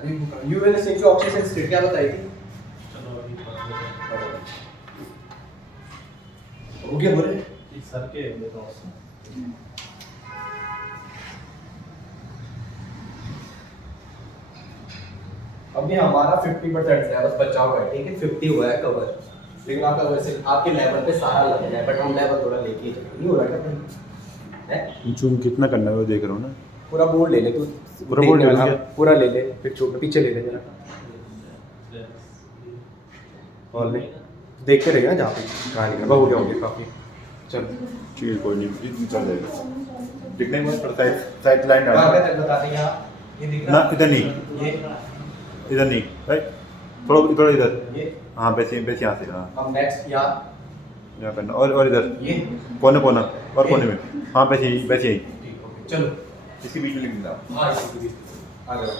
अरे यूरेनस की oxygen state क्या बताई थी? चलो अभी पढ़ लेते हो गया बोले हैं। एक सर के देखो अभी हमारा 50% सिलेबस बचा हुआ है, ठीक है, 50 हुआ है कवर, लेकिन आपका वैसे आपके लेवल पे सारा लगना है, बट हम लेवल थोड़ा लेके ही चलेंगे, नहीं हो रहा क्या है? जूम कितना करना है वो देख रहा हूँ ना। पूरा बोर्ड ले ले तू, पूरा बोर्ड ले लूँ क्या? पूरा ले ले, फिर छोटे पीछे ले ले जरा, और ले देखते रहेगा जहाँ पे कहाँ निकल हो गया काफ़ी। चल चीज कोई नहीं, इतनी चल जाएगा। दिखने में पर साइड साइड लाइन कहाँ डाल का चल बता दे यहाँ, ये दिख ना, रहा इधर नहीं, ये इधर नहीं, राइट, थोड़ा थोड़ा इधर, ये हाँ वैसे यहाँ से, हाँ हम नेक्स्ट यहाँ यहाँ करना, और इधर ये कोने कोना और कोने में, हाँ वैसे यही वैसे यही, ठीक, ओके चलो। इसके बीच में लिख देना। हाँ आ जाओ,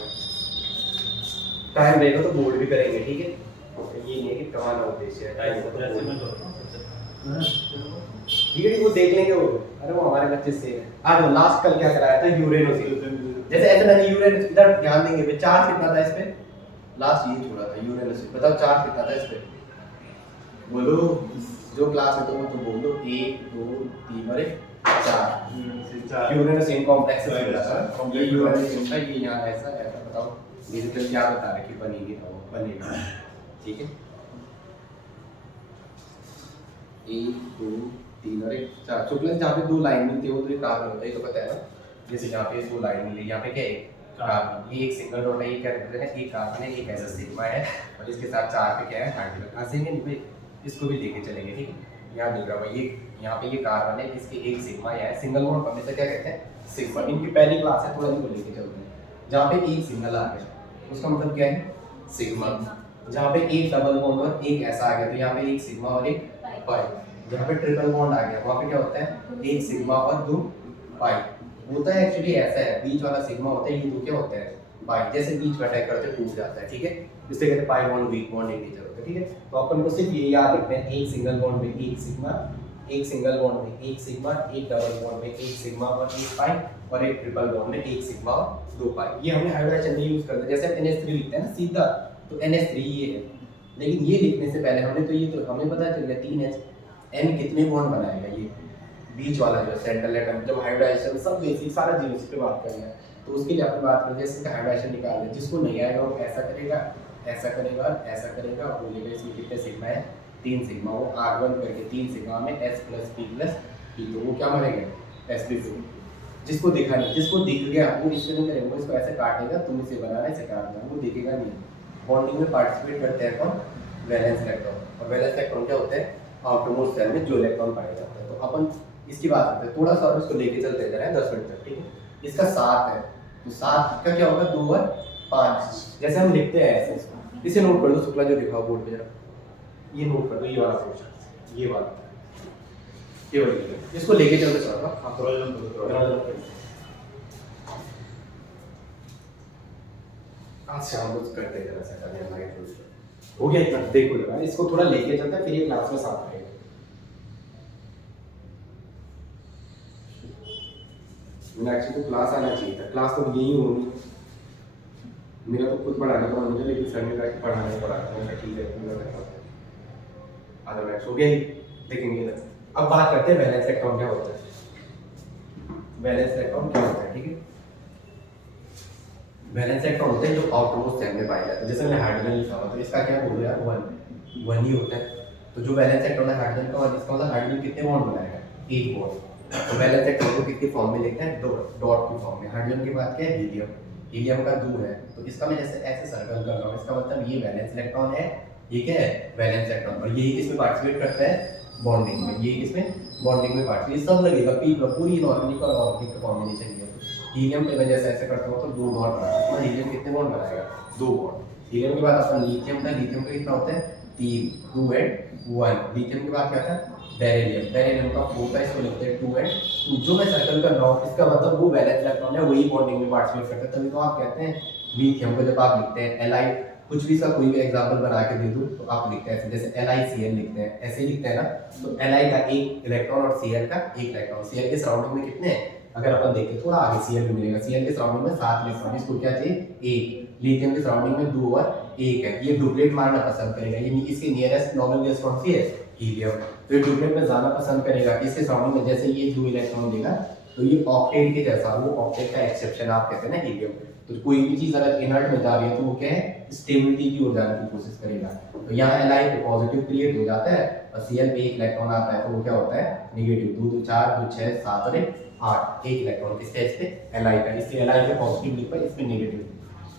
टाइम रहेगा तो बोर्ड भी करेंगे, ठीक है, ये नहीं है कि कमाना उद्देश्य है, टाइम को तो जैसे मैं बोर्ड- तो ठीक है, वो देख लेंगे वो, अरे वो हमारे बच्चे से है। आज लास्ट कल क्या कराया था, यूरेनस, जैसे ऐसे मैंने यूरेनस इधर ध्यान देंगे बे, चार्ज कितना था इस पे, लास्ट ये छोड़ा था यूरेनस, बताओ चार्ज कितना था इस पे, बोलो जो क्लास में तो वो तो बोल दो, 1 2 3 और 4 यूरेनस इन कॉम्प्लेक्स से जुड़ा था, ये यूरेनस इनका, ये यहाँ ऐसा ऐसा, बताओ डिजिटल क्या बता रहे कि बनेगी ना वो बनेगा, ठीक है, 1 2 3 और 4, तो प्लस जहाँ पे 2 लाइन मिलती है वो तो एक कार्बन होता है, ये तो पता है ना, जैसे यहाँ पे 2 लाइन मिली, यहाँ पे क्या है कार्बन, ये एक सिंगल डॉट है, ये क्या रिप्रेजेंट है, एक कार्बन है, एक ऐसा सिग्मा है, और इसके साथ 4 पे क्या है हाइड्रोजन, हंसेंगे नहीं भाई, इसको भी लेके चलेंगे, ठीक है, यहाँ दिख रहा है ये, यहाँ पे ये कार्बन है, इसके एक सिग्मा है, सिंगल बॉन्ड हमेशा क्या कहते हैं सिग्मा, इनकी पहली क्लास है, थोड़ा इनको लेके चलते हैं, जहाँ पे एक सिंगल आ गया उसका मतलब क्या है सिग्मा, जहाँ पे एक डबल बॉन्ड और एक ऐसा आ गया तो यहाँ पे एक सिग्मा और एक पाई, जहाँ पे ट्रिपल बॉन्ड आ गया वहाँ पे क्या होता है एक सिग्मा और 2 पाई, होता है एक्चुअली ऐसा है, बीच वाला सिग्मा होता है, ये 2 क्या होता है पाई, जैसे बीच का अटैक करते टूट जाता है, ठीक है, इससे कहते हैं pi bond weak bond integer होता है, ठीक है, तो अपन को सिर्फ ये याद रखना है, एक सिंगल बॉन्ड में एक सिग्मा, एक सिंगल बॉन्ड में एक सिग्मा, एक डबल बॉन्ड में एक सिग्मा और एक पाई, और एक ट्रिपल बॉन्ड में एक सिग्मा और 2 पाई, ये हमने हाइड्रोजन में यूज करते हैं, जैसे NH3 लिखते हैं ना सीधा, तो NH3 ये है, लेकिन ये लिखने से पहले हमने तो ये तो हमें पता चल गया 3H, N कितने बॉन्ड बनाएगा ये बीच वाला जो सेंट्रल एटम, जब हाइड्रोजन सब बेसिक सारा जीन्स पे बात करना है, तो उसके लिए अपन बात करते हैं इसका हाइड्रोजन निकाल ले, जिसको नहीं आएगा वो ऐसा करेगा, ऐसा करेगा और ऐसा करेगा, और बोलेगा इसमें कितने सिग्मा है 3 सिग्मा, वो R1 करके 3 सिग्मा में S + P + P, तो वो क्या बनेगा sp2, जिसको देखा नहीं, जिसको दिख गया वो इससे नहीं करेगा, वो इसको ऐसे काटेगा, तुम इसे बनाना इसे काटना, वो दिखेगा नहीं, बॉन्डिंग में पार्टिसिपेट करते हैं कौन वैलेंस इलेक्ट्रॉन, और वैलेंस इलेक्ट्रॉन क्या होते हैं आउटरमोस्ट सेल में जो इलेक्ट्रॉन पाया जाता है, तो अपन इसकी बात करते हैं थोड़ा सा, और इसको लेके चलते जा रहे हैं 10 मिनट तक, ठीक है, इसका 7 है, तो 7 का क्या होगा 2 और 5, जैसे हम लिखते हैं ऐसे इसको, इसे नोट कर दो शुक्ला जो लिखा बोर्ड पे जरा, ये नोट कर दो, ये वाला पोर्शन, ये वाला इसको लेके चलते चलो ना, हाँ थोड़ा अच्छा हम लोग करते हैं जरा सा करने लगे, हो गया इतना, देखो जरा इसको थोड़ा लेके चलते हैं, फिर ये क्लास में साथ रहेगा, नेक्स्ट तो क्लास आना चाहिए था, क्लास तो यही होनी, मेरा तो खुद पढ़ाने का मन है, लेकिन सर ने कहा कि पढ़ाने पड़ा, मैंने कहा ठीक है पूरा करता हूँ, आधा नेक्स्ट हो गया ही, देखेंगे ना, अब बात करते हैं वैलेंस इलेक्ट्रॉन क्या होता है, वैलेंस इलेक्ट्रॉन क्या होता है, ठीक है, वैलेंस इलेक्ट्रॉन होते हैं जो आउटरमोस्ट सेल में पाए जाते हैं, जैसे मैंने हाइड्रोजन लिखा हुआ, तो इसका क्या बोलो यार 1 ही होता है, तो जो वैलेंस इलेक्ट्रॉन है हाइड्रोजन का, इसका मतलब हाइड्रोजन कितने बॉन्ड बनाएगा 1 बॉन्ड, तो वैलेंस इलेक्ट्रॉन को किसकी फॉर्म में लिखते हैं डॉट की फॉर्म में, हाइड्रोजन के बाद क्या है हीलियम, हीलियम का 2 है, तो इसका मैं जैसे ऐसे सर्कल कर रहा हूँ, इसका मतलब ये वैलेंस इलेक्ट्रॉन है, ये क्या है वैलेंस इलेक्ट्रॉन, और यही किसमें पार्टिसिपेट करता है बॉन्डिंग में, ये किसमें बॉन्डिंग में पार्टिसिपेट, सब लगेगा पी पूरी इनऑर्गेनिक और ऑर्गेनिक का कॉम्बिनेशन है, हीलियम पे मैं जैसे ऐसे करता हूँ तो 2 बॉन्ड बनाता है, इसमें हीलियम कितने बॉन्ड बनाएगा 2 बॉन्ड, हीलियम के बाद अपन लिथियम था, लिथियम का कितना होता है 3 2 and 1, लिथियम के बाद क्या था बेरिलियम, बेरिलियम का 4 था, इसको लिखते हैं 2 and 2, जो मैं सर्कल कर रहा हूँ इसका मतलब वो वैलेंस इलेक्ट्रॉन है, वही बॉन्डिंग में पार्टिसिपेट करता है, तभी तो आप कहते हैं लिथियम को जब आप लिखते हैं Li, कुछ भी इसका कोई भी एग्जांपल बना के दे दूं तो आप लिखते हैं ऐसे, जैसे LiCl लिखते हैं, ऐसे लिखते हैं ना, तो Li का एक इलेक्ट्रॉन और Cl का एक इलेक्ट्रॉन, Cl के सराउंडिंग में कितने हैं, अगर अपन देखें थोड़ा आगे Cl भी मिलेगा, Cl के सराउंडिंग में 7 इलेक्ट्रॉन, इसको क्या चाहिए 1, लिथियम की सराउंडिंग में 2 और 1 है, ये डुप्लेट मारना पसंद करेगा, ये इसकी नियरेस्ट नॉर्मल गैस कौन सी है, हीलियम, तो ये डुप्लेट में जाना पसंद करेगा। इसके सराउंडिंग में जैसे ये 2 इलेक्ट्रॉन देगा तो ये ऑक्टेट के जैसा, वो ऑक्टेट का एक्सेप्शन आप कहते हैं ना हीलियम। तो कोई भी चीज अगर इनर्ट में जा रही है तो वो क्या है, स्टेबिलिटी की ओर जाने की कोशिश करेगा। तो यहाँ Li पे पॉजिटिव क्रिएट हो जाता है और Cl पे एक इलेक्ट्रॉन आता है तो वो क्या होता है, नेगेटिव। 2 2 4 2 6 7 और 8, एक इलेक्ट्रॉन किसके, इस पे Li का, इसलिए Li पे पॉजिटिव लिखा है, इस पे नेगेटिव।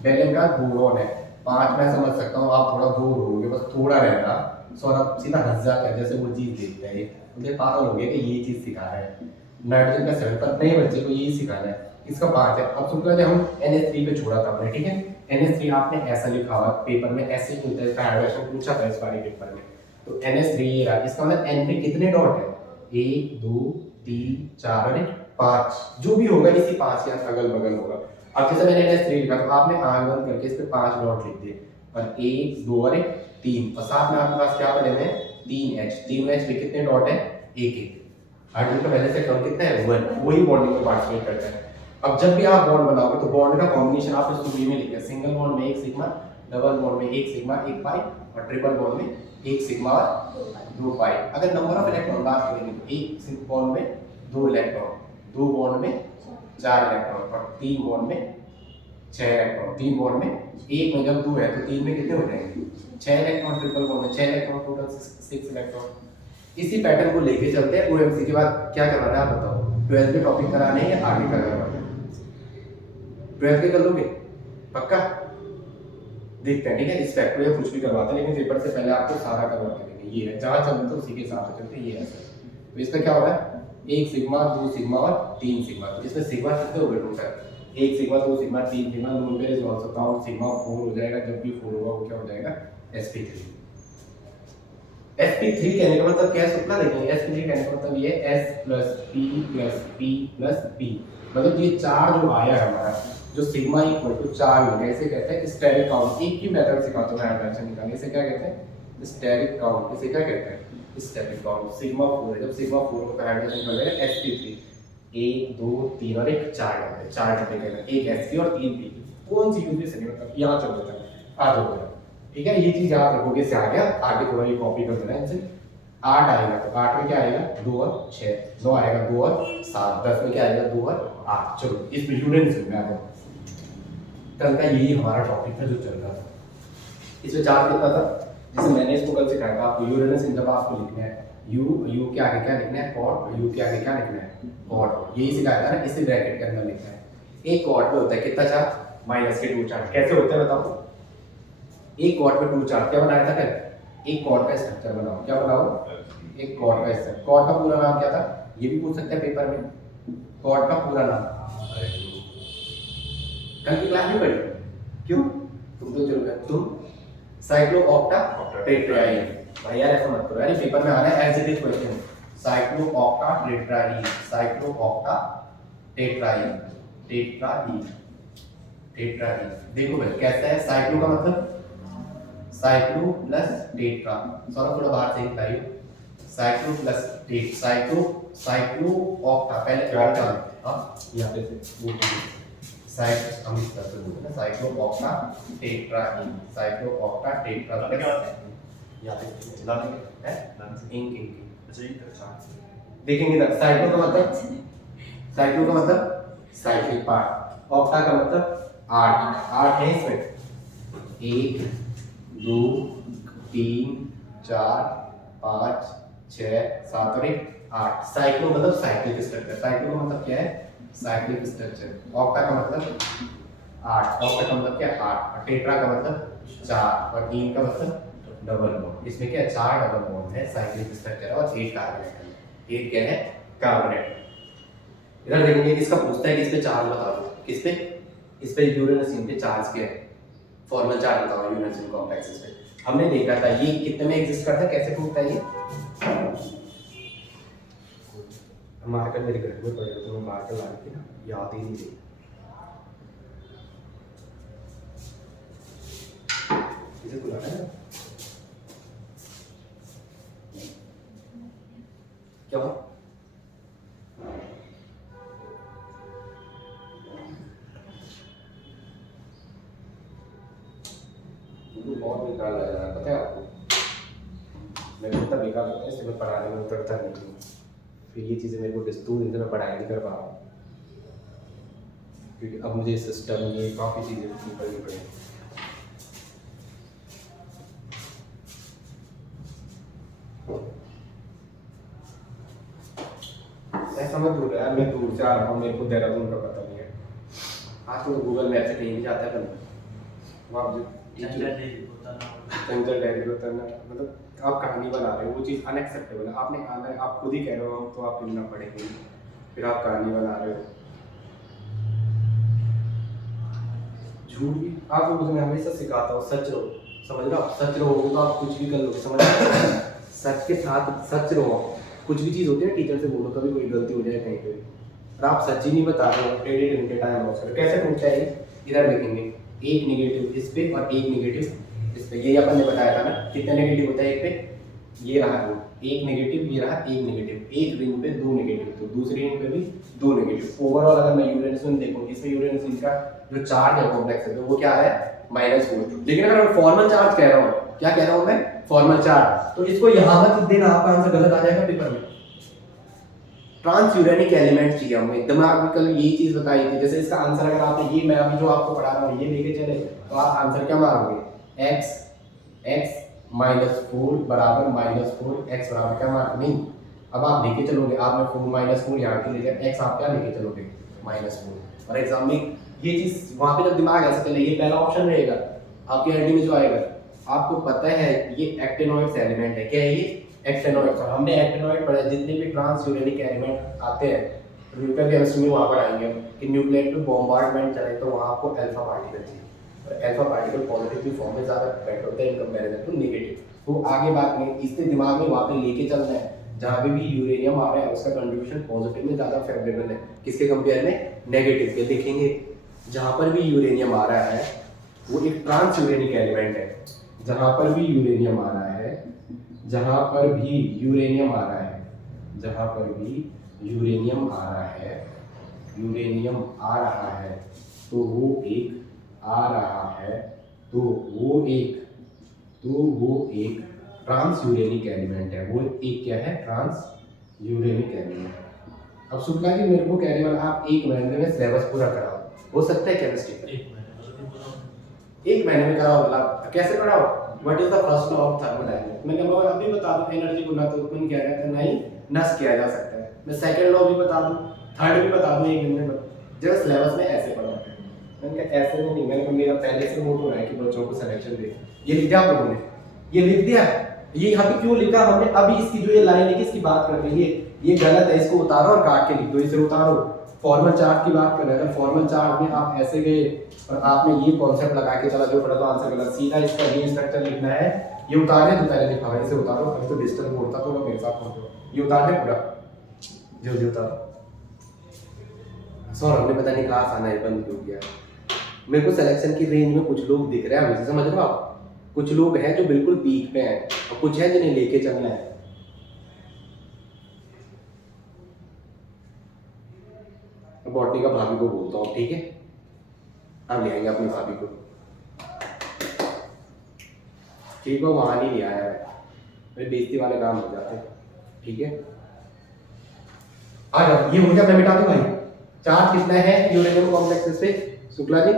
बेरिलियम का बोरॉन है 5, मैं समझ सकता हूँ आप थोड़ा दूर होगे, बस थोड़ा रहना, सौरभ सीधा हंस जाता है जैसे वो चीज देखते हैं, मुझे पागल हो गया कि ये चीज सिखा रहा है। नाइट्रोजन का 7 पर नहीं, बच्चे को यही सिखाना है, इसका 5 है। अब शुक्ला ने हम NH3 पे छोड़ा था हमने, ठीक है, NH3 आपने ऐसा लिखा हुआ पेपर में, ऐसे ही मिलता है, इसका हाइड्रोजन पूछा था इस बारे पेपर में। तो NH3 ये रहा, इसका मतलब N पे कितने डॉट है, 1 2 3 4 और 5, जो भी होगा इसी 5 के अगल बगल होगा। अब जैसे मैंने NH3 लिखा तो आपने आग बंद करके इस पे 5 डॉट लिख दिए, और 1 2 और 3, और साथ में आपके पास क्या पड़े हैं, 3H, 3H पे कितने डॉट है, 1 1। हाइड्रोजन का वैलेंस इलेक्ट्रॉन कितना है, 1, वही बॉन्डिंग में पार्टिसिपेट करता है। अब जब भी आप बॉन्ड बनाओगे तो बॉन्ड का कॉम्बिनेशन आप इस दूरी में लिखिए, सिंगल बॉन्ड में 1 सिग्मा, डबल बॉन्ड में 1 सिग्मा 1 पाई, और ट्रिपल बॉन्ड में 1 सिग्मा और 2 पाई। अगर नंबर ऑफ इलेक्ट्रॉन बात करेंगे तो 1 बॉन्ड में 2 इलेक्ट्रॉन, 2 बॉन्ड में 4 इलेक्ट्रॉन, और 3 बॉन्ड में 6 इलेक्ट्रॉन, 3 बॉन्ड में 1 में जब 2 है तो 3 में कितने हो जाएंगे, 6 इलेक्ट्रॉन, ट्रिपल बॉन्ड में 6 इलेक्ट्रॉन, टोटल 6 इलेक्ट्रॉन। इसी पैटर्न को लेके चलते हैं ओएमसी के बाद क्या करवाना है आप बताओ, 12th के टॉपिक कराने हैं या आगे का करवाना है, 12th के कर लोगे पक्का, देखते हैं, ठीक है, इस फैक्टर या कुछ भी करवाते हैं लेकिन पेपर से पहले आपको सारा करवा के देंगे, ये है जहां चलते तो उसी के हिसाब से चलते, ये है सर। तो इसका क्या हो रहा है, 1 सिग्मा 2 सिग्मा और 3 सिग्मा, तो इसमें सिग्मा कितने हो गए total, 1 sigma 2 sigma 3 sigma, number is also count, sigma 4 हो जाएगा, जब भी 4 होगा वो क्या हो जाएगा, sp3। sp3 कहने का मतलब क्या है शुक्ला, देखेंगे sp3 कहने का मतलब ये है s plus p plus p plus p, मतलब ये 4 जो आया है हमारा, जो सिग्मा इक्वल टू 4 हो गया, इसे कहते हैं स्टेरिक काउंट। एक ही मेथड सिखाता हूं मैं हाइड्रोजन निकालने, इसे क्या कहते हैं, स्टेरिक काउंट, इसे क्या कहते हैं, स्टेरिक काउंट। सिग्मा 4 है, जब सिग्मा 4 होगा तो हाइड्रोजन निकल जाएगा sp3, 1 2 3 और 1 4 डब्बे, 4 डब्बे कहते हैं, एक sp और 3 p, कौन सी यूज से मतलब यहां चल देता है, आ जाओ, ठीक है, ये चीज याद रखोगे, से आ गया, आगे थोड़ा ये कॉपी कर देना इनसे। 8 आएगा तो 8 में क्या आएगा, 2 और 6, 9 आएगा 2 और 7, 10 में क्या आएगा, 2 और 8। चलो इस पे यूरेनियम में आ जाओ, कल का यही हमारा टॉपिक था जो चल रहा था। इसमें चार्ज कितना था, जैसे मैंने इसको कल सिखाया था आपको, यूरेनियम जब आपको लिखना है, यू के आगे क्या लिखना है, कॉट, यू के आगे क्या लिखना है, कॉट, यही सिखाया था ना, इसे ब्रैकेट के अंदर लिखना है। एक कॉट में होता है कितना चार्ज, माइनस के 2 चार्ज, कैसे होते हैं बताओ, एक कॉर्ड में 2 चार्ज, क्या बनाया था फिर, एक कॉर्ड का स्ट्रक्चर बनाओ, क्या बनाओ, एक कॉर्ड का स्ट्रक्चर। कॉर्ड का पूरा नाम क्या था, ये भी पूछ सकते हैं पेपर में, कॉर्ड का पूरा नाम, कल की क्लास में पढ़ी क्यों, तुम तो चलो तुम साइक्लो ऑक्टा टेट्राईन, भाई यार ऐसा मत करो यार, पेपर में आ रहा है as it is question, cyclooctatetraene, cyclo octa tetraene, tetraene, tetraene, देखो भाई कैसा है, साइक्लो का मतलब साइक्लो प्लस टेट्रा, सौरभ थोड़ा बाहर से बताइए, साइक्लो प्लस टेट, साइक्लो ऑक्टा, पहले ऑक्टा, हां यहां पे से वो साइक्लो हम इस तरह से बोलते हैं, cyclooctatetraene, cyclo octa tetra, क्या होता है यहां पे चलाने है इंक, अच्छा देखेंगे ना, साइक्लो का मतलब, साइक्लो का मतलब साइक्लिक पार्ट, ऑक्टा का मतलब 8 है इसमें, 1 2 3 4 5 6 7 और 8, साइक्लो मतलब साइक्लिक स्ट्रक्चर, साइक्लो का मतलब क्या है, साइक्लिक स्ट्रक्चर। ऑक्टा का मतलब 8, ऑक्टा का मतलब क्या है 8, और टेट्रा का मतलब 4, और 3 का मतलब डबल बॉन्ड, इसमें क्या 4 डबल बॉन्ड है, साइक्लिक स्ट्रक्चर, और 8 कार्बोनेट है, 8 क्या है, कार्बोनेट। इधर देखेंगे किसका पूछता है कि इस पे चार्ज बता दो, किस पे, इस पे यूरेनियम पे चार्ज क्या है, फॉर्मल चार्ज बताओ यूरेनियम कॉम्प्लेक्सेस पे। हमने देखा था ये कितने में एग्जिस्ट करता है, कैसे टूटता है ये, मार्कर मेरे घर में पड़े तो मैं मार्कर ला के ना याद ही नहीं रही, इसे बुलाना है क्या हुआ, मुझे बहुत बेकार लग रहा है, पता है आपको। मेरे को इतना बेकार लगता है, इससे मैं पढ़ाने में उतरता नहीं हूँ। फिर ये चीज़ें मेरे को डिस्टूर इनसे मैं पढ़ाई नहीं कर पा रहा हूँ, क्योंकि अब मुझे सिस्टम ये काफ़ी चीज़ें करनी पड़ी। ऐसा मत बोल रहा यार, मैं दूर से आ रहा हूँ, मेरे को देहरादून का पता नहीं है। आज तो गूगल मैप से कहीं भी जाता है बंदा, वहाँ चंचल डेयरी को उतरना, मतलब आप कहानी बना रहे हो, वो चीज़ अनएक्सेप्टेबल है। आपने आना है, आप खुद ही कह रहे हो तो आप मिलना पड़ेगी, फिर आप कहानी बना रहे हो। झूठ भी आप लोगों को मैं हमेशा सिखाता हूँ, सच रहो, समझ रहे हो आप? सच रहो तो आप कुछ भी कर लो, समझ रहे हो? सच के साथ सच रहो। कुछ भी चीज़ होती है टीचर से बोलो, कभी कोई गलती हो जाए कहीं पे भी, और आप सच ही नहीं बता रहे हो, टेढ़े घंटे टाइम लॉस करो। कैसे पूछा है? इधर लिखेंगे एक नेगेटिव इस पे और एक नेगेटिव इस पे, यही अपन ने बताया था ना, कितने नेगेटिव होता है एक पे, ये रहा दो, एक नेगेटिव, ये रहा एक नेगेटिव, एक रिंग पे दो नेगेटिव, तो दूसरी रिंग पे भी दो नेगेटिव। ओवरऑल अगर मैं यूरेनस में देखूं, इसमें यूरेनस का जो चार्ज है कॉम्प्लेक्स है, तो वो क्या है? -4। लेकिन अगर मैं फॉर्मल चार्ज कह रहा हूँ, क्या कह रहा हूँ मैं? फॉर्मल चार्ज, तो इसको यहाँ मत देना, आपका आंसर गलत आ जाएगा पेपर में। ट्रांसयूरेनिक एलिमेंट चाहिए हमें, दिमाग में कल यही चीज बताई थी। जैसे इसका आंसर अगर आपने ये, मैं अभी जो आपको पढ़ा रहा हूँ ये लेके चले, तो आप आंसर क्या मारोगे? x -4 बराबर -4, x बराबर क्या मार नहीं, अब आप लेके चलोगे, आपने 4 -4 यहाँ के ले लिया, x आप क्या लेके चलोगे? -4। और एग्जाम में ये चीज वहाँ पे जब दिमाग ऐसे चले, ये पहला ऑप्शन रहेगा आपके आईडी में जो आएगा। आपको पता है ये एक्टिनोइड्स एलिमेंट है, क्या है ये? एक्टिनोइड्स। और हमने एक्टिनोइड पढ़ा, जितने भी ट्रांसयूरेनिक एलिमेंट आते हैं न्यूक्लियर केमिस्ट्री में, वहाँ पढ़ाएंगे हम कि न्यूक्लियट पे बॉम्बार्डमेंट चले तो वहाँ आपको अल्फा पार्टिकल चाहिए, और अल्फा पार्टिकल पॉजिटिव की फॉर्म में ज़्यादा बेटर होता है इन कंपैरिजन टू नेगेटिव। तो आगे बात में इससे दिमाग में वहाँ पे लेके चलना है, जहाँ पे भी यूरेनियम आ रहा है उसका कंट्रीब्यूशन पॉजिटिव में ज़्यादा फेवरेबल है, किसके कंपेयर में? नेगेटिव के। देखेंगे जहाँ पर भी यूरेनियम आ रहा है वो एक ट्रांसयूरेनिक एलिमेंट है, जहाँ पर भी यूरेनियम आ रहा है, जहाँ पर भी यूरेनियम आ रहा है, जहाँ पर भी यूरेनियम आ रहा है, यूरेनियम आ रहा है, तो वो एक आ रहा है, तो वो एक ट्रांसयूरेनिक एलिमेंट है। वो एक क्या है? ट्रांसयूरेनिक एलिमेंट। अब शुक्ला जी मेरे को कह रहे वाला आप एक महीने में सिलेबस पूरा कराओ, हो सकता है केमिस्ट्री का? एक महीने में कराओ, मतलब कैसे कराओ? What is the first law of thermodynamics? मैंने कहा अभी बता दो, एनर्जी को ना तो उत्पन्न किया जाता है, ना ही नष्ट किया जा सकता है। मैं सेकंड लॉ भी बता दूं, थर्ड भी बता दूं एक दिन में, जब सिलेबस में ऐसे पढ़ा। मैंने कहा ऐसे में नहीं, मैंने कहा मेरा पहले से मोटो है कि बच्चों को सिलेक्शन दे। ये लिख दिया आप लोगों ने? ये लिख दिया? ये यहाँ पे क्यों लिखा हमने? अभी इसकी जो ये लाइन है किसकी बात कर रही है? ये गलत है, इसको उतारो और काट के लिख दो, इसे उतारो। फॉर्मल चार्ज की बात कर रहे हैं, फॉर्मल चार्ज में आप ऐसे गए और आपने ये कॉन्सेप्ट लगा के चला जो पढ़ा तो आंसर गलत। सीधा इसका ये स्ट्रक्चर लिखना है, ये उतारे तो पहले लिखा है, इसे उतारो। अभी तो डिजिटल बोर्ड था तो मेरे साथ पढ़ो, ये उतार दे पूरा, जल्दी उतारो। सर हमने पता नहीं क्लास आना है बंद क्यों किया। मेरे को सिलेक्शन की रेंज में कुछ लोग दिख रहे हैं मुझे, समझ रहे हो आप? कुछ लोग हैं जो बिल्कुल पीक पे हैं और कुछ है जिन्हें लेके चलना है। बॉटनी का भाभी को बोलता हूँ, ठीक है? हम ले आएंगे अपनी भाभी को, ठीक है? वहां नहीं ले आया है, मेरे बेइज्जती वाले काम हो जाते हैं, ठीक है? आ जाओ, ये हो गया, मैं मिटा दूं भाई। चार्ज कितना है यूरेनियम कॉम्प्लेक्स पे शुक्ला जी?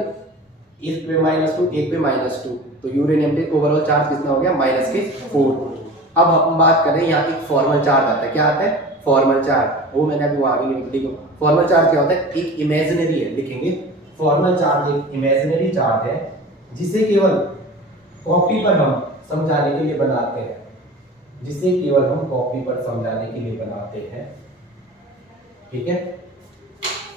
एक पे -2, एक पे -2, तो यूरेनियम पे ओवरऑल चार्ज कितना हो गया? -4। अब हम बात कर रहे हैं यहाँ एक फॉर्मल चार्ज आता है, क्या आता है? Formal charge. वो मैंने अभी वहां भी नहीं लिखा। फॉर्मल चार्ज क्या होता है? एक इमेजिनरी है, लिखेंगे फॉर्मल चार्ज एक इमेजिनरी चार्ज है जिसे केवल कॉपी पर हम समझाने के लिए बनाते हैं, जिसे केवल हम कॉपी पर समझाने के लिए बनाते हैं, ठीक है?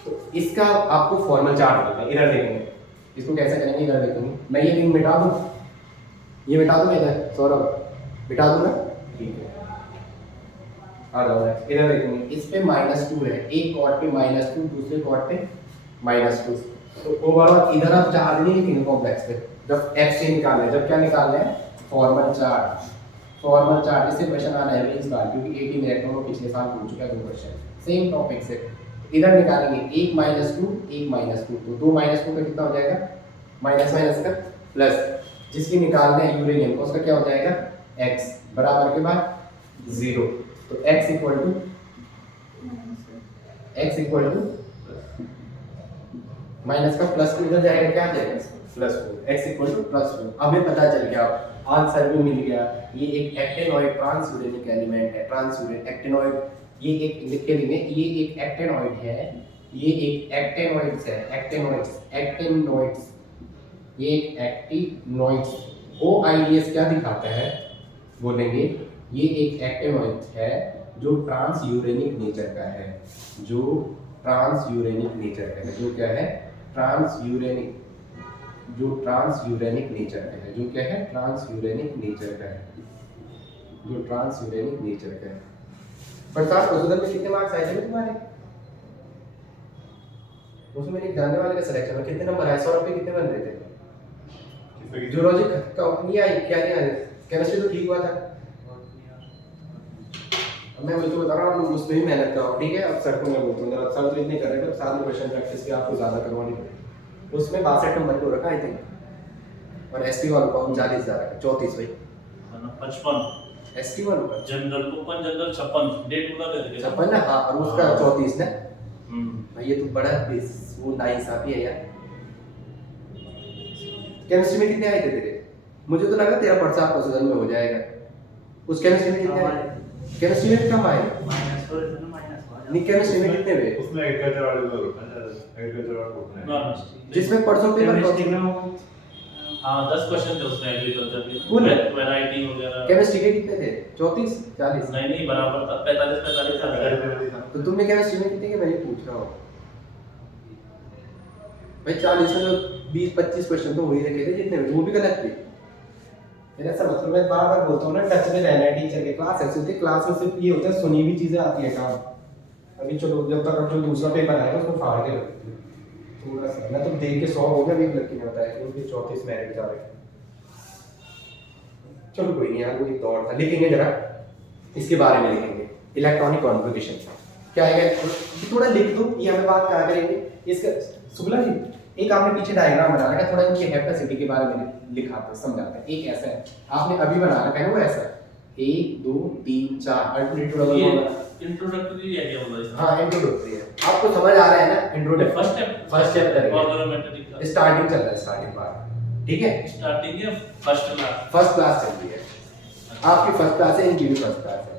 तो इसका आपको फॉर्मल चार्ज मिलता है। इधर देखेंगे, इसको कैसे करेंगे? इधर देखेंगे, मैं ये लिंक मिटा दूं, ये मिटा दूं इधर, सौरभ मिटा दूं ना, ठीक है? आ जाओ इधर देखेंगे, इस पे -2 है, एक कॉर्ड पे -2, दूसरे कॉर्ड पे -2, तो ओवरऑल इधर आप चार्ज नहीं लिखेंगे कॉम्प्लेक्स पे, जब F से निकालना है। जब क्या निकालना है? Formal charge. फॉर्मल चार्ज इससे क्वेश्चन आना है इस बार, क्योंकि 18 इलेक्ट्रॉन को पिछले साल पूछ चुका है 2 क्वेश्चन सेम टॉपिक से। इधर निकालेंगे, एक -2, एक -2, तो 2 -2 का कितना हो जाएगा? माइनस माइनस का प्लस, जिसकी निकालना है यूरेनियम को, उसका क्या हो जाएगा x बराबर के बाद 0। तो x इक्वल टू माइनस का प्लस इधर जाएगा, क्या आ जाएगा +4, x इक्वल टू +4। हमें पता चल गया, आंसर भी मिल गया। ये एक एक्टिनॉइड ट्रांसयूरेनिक एलिमेंट है, ट्रांसयूरेन एक्टिनॉइड। ये एक लिख के लेंगे, ये एक एक्टिनॉइड है, ये एक एक्टिनॉइड्स है, एक्टिनॉइड्स, ये एक एक्टिनॉइड्स। OIDS क्या दिखाता है बोलेंगे, ये एक एक्टिनॉइड है जो ट्रांसयूरेनिक नेचर का है, जो ट्रांसयूरेनिक नेचर का है, जो क्या है ट्रांसयूरेनिक, जो ट्रांसयूरेनिक नेचर का है, जो क्या है ट्रांसयूरेनिक नेचर का है, जो ट्रांसयूरेनिक नेचर का है। प्रसाद प्रसोदन में कितने मार्क्स आए थे तुम्हारे? उसमें एक जानने वाले का सिलेक्शन में कितने नंबर आए? 100 रुपए कितने बन रहे थे? जूलॉजी का नहीं आई, क्या नहीं आया? केमिस्ट्री तो ठीक हुआ था। अब मैं वही तो बता रहा हूँ, उसमें भी मेहनत करो, ठीक है। अब सर को मैं बोलता हूँ जरा, सर तो इतने कर रहे थे, साथ में क्वेश्चन प्रैक्टिस भी आपको ज़्यादा करवानी पड़ेगी। उसमें 62 नंबर को रखा आई थिंक, और एसटी वालों का 39 ज़्यादा, 34 भाई 55 एसटी वालों का जनरल ओपन जनरल 56 डेट पूरा दे देंगे 56 ना, हाँ, और उसका 34 ना भाई, ये तो बड़ा वो नाइंसाफी है यार। केमिस्ट्री में कितने आए थे तेरे? मुझे तो लगा तेरा प्रसाद प्रसोदन में हो जाएगा। उस केमिस्ट्री में कितने आए? केमिस्ट्री में कम आए नहीं, केमिस्ट्री में कितने हुए? उसमें एग्रीकल्चर वाले को रोकना है, एग्रीकल्चर वाला रोकना है। ना जिसमें परसों पेपर हाँ 10 क्वेश्चन थे उसमें एग्रीकल्चर कुल? के, वैरायटी वगैरह। केमिस्ट्री के कितने थे? 34 40? नहीं बराबर था, 45 था। तो तुमने केमिस्ट्री में कितने के, मैं ये पूछ रहा हूँ भाई। 40 में तो 20-25 क्वेश्चन तो वही रखे थे जितने में, वो भी गलत थे। मेरा ऐसा मतलब, मैं बार बार बोलता हूँ ना, टच में रहना है टीचर के। क्लास ऐसे होती है, क्लास में सिर्फ ये होता है सुनी हुई चीजें आती है काम। अभी चलो जब तक अब जो दूसरा पेपर आएगा उसको फाड़ के रख दो थोड़ा सा। मैं तो देख के 100 हो गया, एक लड़की ने बताया कि उनके 34 मेरिट जा रहे। चलो कोई नहीं यार, वो एक दौर था। लिखेंगे जरा इसके बारे में, लिखेंगे इलेक्ट्रॉनिक कॉन्फ़िगरेशन क्या है। थोड़ा लिख दो, यहाँ पे बात क्या करेंगे इसका। शुक्ला जी, एक आपने पीछे डायग्राम बना रखा है, थोड़ा इनके हेप्टासिटी के बारे में लिखाते हैं, समझाते हैं। एक ऐसा है आपने अभी बना रखा है, वो ऐसा 1 2 3 4 अल्टरनेटिव डबल बॉन्ड। इंट्रोडक्टरी है क्या बोला इसमें? हां इंट्रोडक्टरी है, आपको समझ आ रहा है ना? इंट्रोडक्शन फर्स्ट चैप्टर करेंगे, स्टार्टिंग चल रहा है, स्टार्टिंग पार्ट, ठीक है। स्टार्टिंग है फर्स्ट क्लास चल रही है आपकी, फर्स्ट क्लास है, इनकी भी फर्स्ट क्लास है,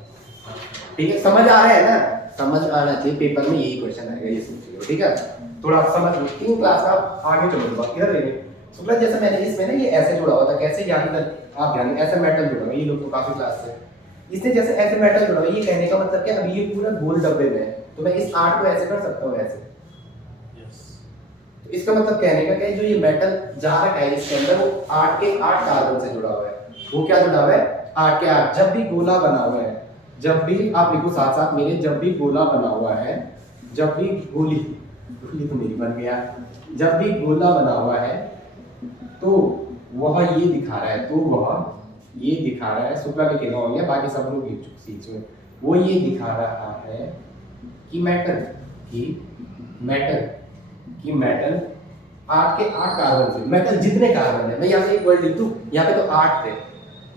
ठीक है। समझ आ रहा है ना? समझ आना चाहिए, पेपर में यही क्वेश्चन आएगा, ये समझ लो, ठीक है। थोड़ा आप समझ लो। 3 क्लास का आप आगे चलो, बात इधर देखिए। शुक्ला जैसे मैंने इसमें ना ये ऐसे जुड़ा हुआ था, कैसे ध्यान कर आप ध्यान, ऐसे मेटल जुड़ा हुआ है, ये लोग तो काफी क्लास से इसने जैसे ऐसे मेटल जुड़ा हुआ है। ये कहने का मतलब क्या, अभी ये पूरा गोल डब्बे में है, तो मैं इस 8 को ऐसे कर सकता हूँ, ऐसे। तो इसका मतलब कहने का क्या है, जो ये मेटल जा रहा है इसके अंदर, वो 8 के 8 कार्बन से जुड़ा हुआ है। वो क्या जुड़ा हुआ है? 8 के 8। जब भी गोला बना हुआ है, जब भी आप लिखो साथ साथ मेरे, जब भी गोला बना हुआ है, जब भी गोली तो मेरी बन गया, जब भी गोला बना हुआ है तो वह ये दिखा रहा है, तो वह ये दिखा रहा है। शुक्ला के कहना हो गया, बाकी सब लोग लिख चुके सीख में। वो ये दिखा रहा है कि मेटल की मेटल 8 के 8 कार्बन से, मेटल जितने कार्बन है, मैं यहाँ पे एक वर्ड लिख दूं, यहाँ पे तो 8 थे,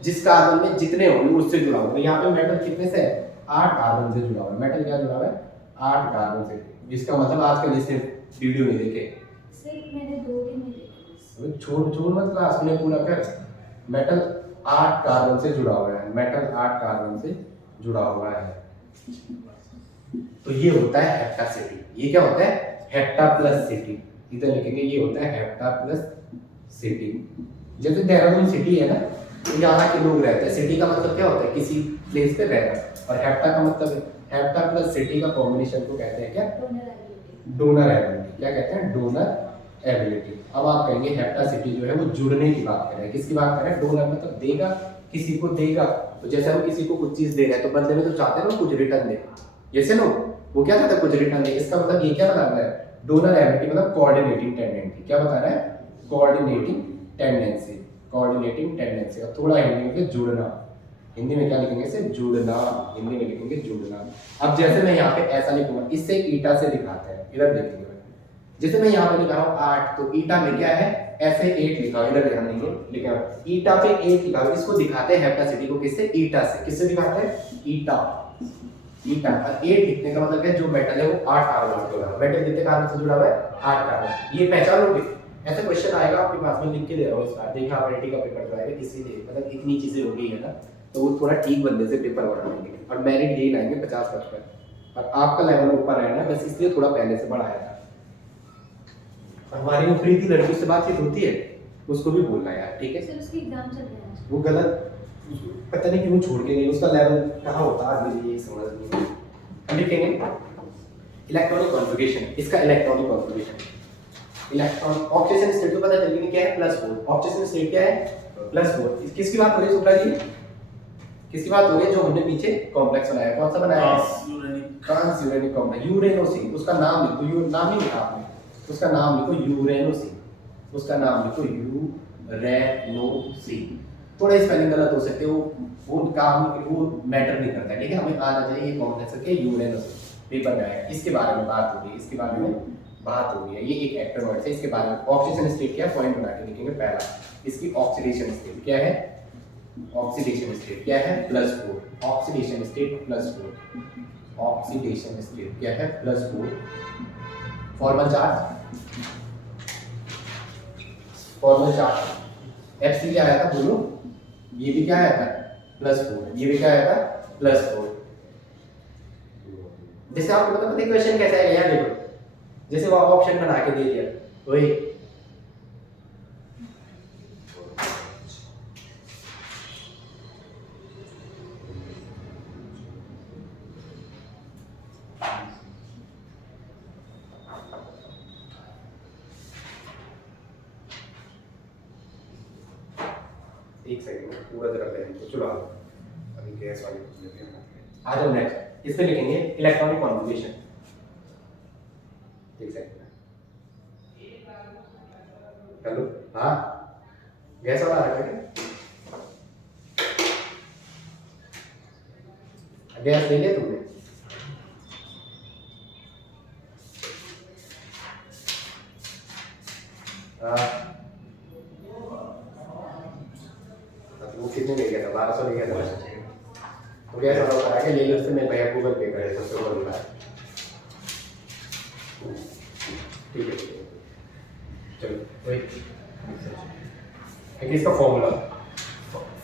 जिस कार्बन में जितने होंगे उससे जुड़ा हुआ है। यहाँ पे मेटल कितने से है? 8 कार्बन से जुड़ा हुआ है। मेटल क्या जुड़ा हुआ है? 8 कार्बन से। इसका मतलब आज का जैसे वीडियो नहीं देखे, सिर्फ मैंने 2 दिन में देखे। छोड़ मत क्लास में पूरा कर। मेटल 8 कार्बन से जुड़ा हुआ है, मेटल 8 कार्बन से जुड़ा हुआ है। तो ये होता है हेप्टासिटी। ये क्या होता है? Hepta plus city. इधर लिखेंगे ये होता है हेप्टा प्लस सिटी। जैसे देहरादून सिटी है ना, तो यहाँ के लोग रहते हैं। सिटी का मतलब क्या होता है? किसी प्लेस पे रहना। और हेप्टा का मतलब हेप्टा प्लस सिटी का कॉम्बिनेशन को कहते हैं क्या? Donor ability. क्या कहते हैं? Donor ability. अब आप कहेंगे हेप्टासिटी जो है वो जुड़ने की बात कर रहे हैं। किसकी बात कर रहे हैं? डोनर मतलब देगा, किसी को देगा। तो जैसे हम किसी को कुछ चीज दे रहे हैं, तो बदले में तो चाहते हैं ना कुछ रिटर्न दे। जैसे नो वो क्या चाहता है? कुछ रिटर्न दे। इसका मतलब ये क्या बता रहा है? डोनर एबिलिटी मतलब कोऑर्डिनेटिंग टेंडेंसी। क्या बता रहा है? Coordinating tendency. Coordinating tendency. और थोड़ा हिंदी में जुड़ना। हिंदी में क्या लिखेंगे? इसे जुड़ना। हिंदी में लिखेंगे जुड़ना। अब जैसे मैं यहाँ पे ऐसा लिखूंगा, इससे ईटा से दिखाते हैं। इधर देखेंगे, जैसे मैं यहाँ पे लिख रहा हूँ 8, तो ईटा में क्या है? ऐसे 8 लिखा हुआ, इधर ध्यान देंगे, लिखा हुआ ईटा पे 8 लिखा हुआ, इसको दिखाते हैं हेप्टासिटी को किससे? ईटा से। किससे दिखाते हैं? ईटा। ईटा और 8 लिखने का मतलब है जो मेटल है वो 8 कार्बन से जुड़ा हुआ है। मेटल कितने कार्बन से जुड़ा हुआ है? 8 कार्बन। ये पहचान लोगे? ऐसा क्वेश्चन आएगा आपके पास में, लिख के दे रहा हूं इसका, देखा आईआईटी का पेपर जो आएगा इसीलिए, मतलब इतनी चीजें हो गई है ना, तो वो थोड़ा ठीक बंदे से पेपर बनाएंगे और मेरिट यही लाएंगे 50-55, और आपका लेवल ऊपर रहना है, बस इसलिए थोड़ा पहले से बढ़ाया था। हमारी वो प्रीति लड़की से बातचीत होती है, उसको भी बोलना यार, ठीक है? सर उसके एग्जाम चल रहे हैं। वो गलत, पता नहीं क्यों छोड़ के गई, उसका लेवल कहाँ होता है आदमी, ये समझ नहीं। हम लिखेंगे इलेक्ट्रॉनिक कॉन्फ़िगरेशन, इसका electronic configuration, electron oxygen state को पता चल गया क्या है? +4। ऑक्सीजन स्टेट क्या है? +4। किसकी बात हो रही है शुक्ला जी? किसकी बात हो रही है? जो हमने पीछे कॉम्प्लेक्स बनाया, कौन सा बनाया है? ट्रांसयूरेनिक कॉम्प्लेक्स, यूरेनोसिन। उसका नाम लिखो, नाम नहीं लिखा आपने, उसका नाम लिखो यूरेनोसिन, उसका नाम लिखो यूरेनोसिन। थोड़ा स्पेलिंग गलत हो सकते हो, वो काम वो मैटर नहीं करता, ठीक है? हमें आना चाहिए कॉम्प्लेक्स के यूरेनोसिन, पेपर में आया, इसके बारे में बात हो रही है, इसके बारे में बात हो रही है। ये एक एक्टिव है, इसके बारे में ऑक्सीजन स्टेट क्या है पॉइंट बना के लिखेंगे। पहला, इसकी ऑक्सीडेशन स्टेट क्या है? ऑक्सीडेशन स्टेट क्या है? +4। Oxidation state +4। ऑक्सीडेशन स्टेट क्या है? +4। Formal charge, formal charge Fc क्या आया था बोलो? ये भी क्या आया था? +4। ये भी क्या आया था? +4। जैसे आपको पता है क्वेश्चन कैसा है यार, देखो जैसे वो ऑप्शन बना के दे दिया, वही एक सेकंड पूरा जरा पहले तो चलो अभी गैस वाली आ जाओ। नेक्स्ट इस पे लिखेंगे इलेक्ट्रॉनिक कॉन्फ़िगरेशन। एक सेकंड, हेलो, हाँ गैस वाला आ रहा है क्या? गैस ले लिया तुमने? वो कितने ले गया था? 1200 ले गया था। तो गैस वाला करा के ले लो, उससे मैं भैया गूगल पे करे सबसे ऊपर है, ठीक है? चलो वही एक इसका फॉर्मूला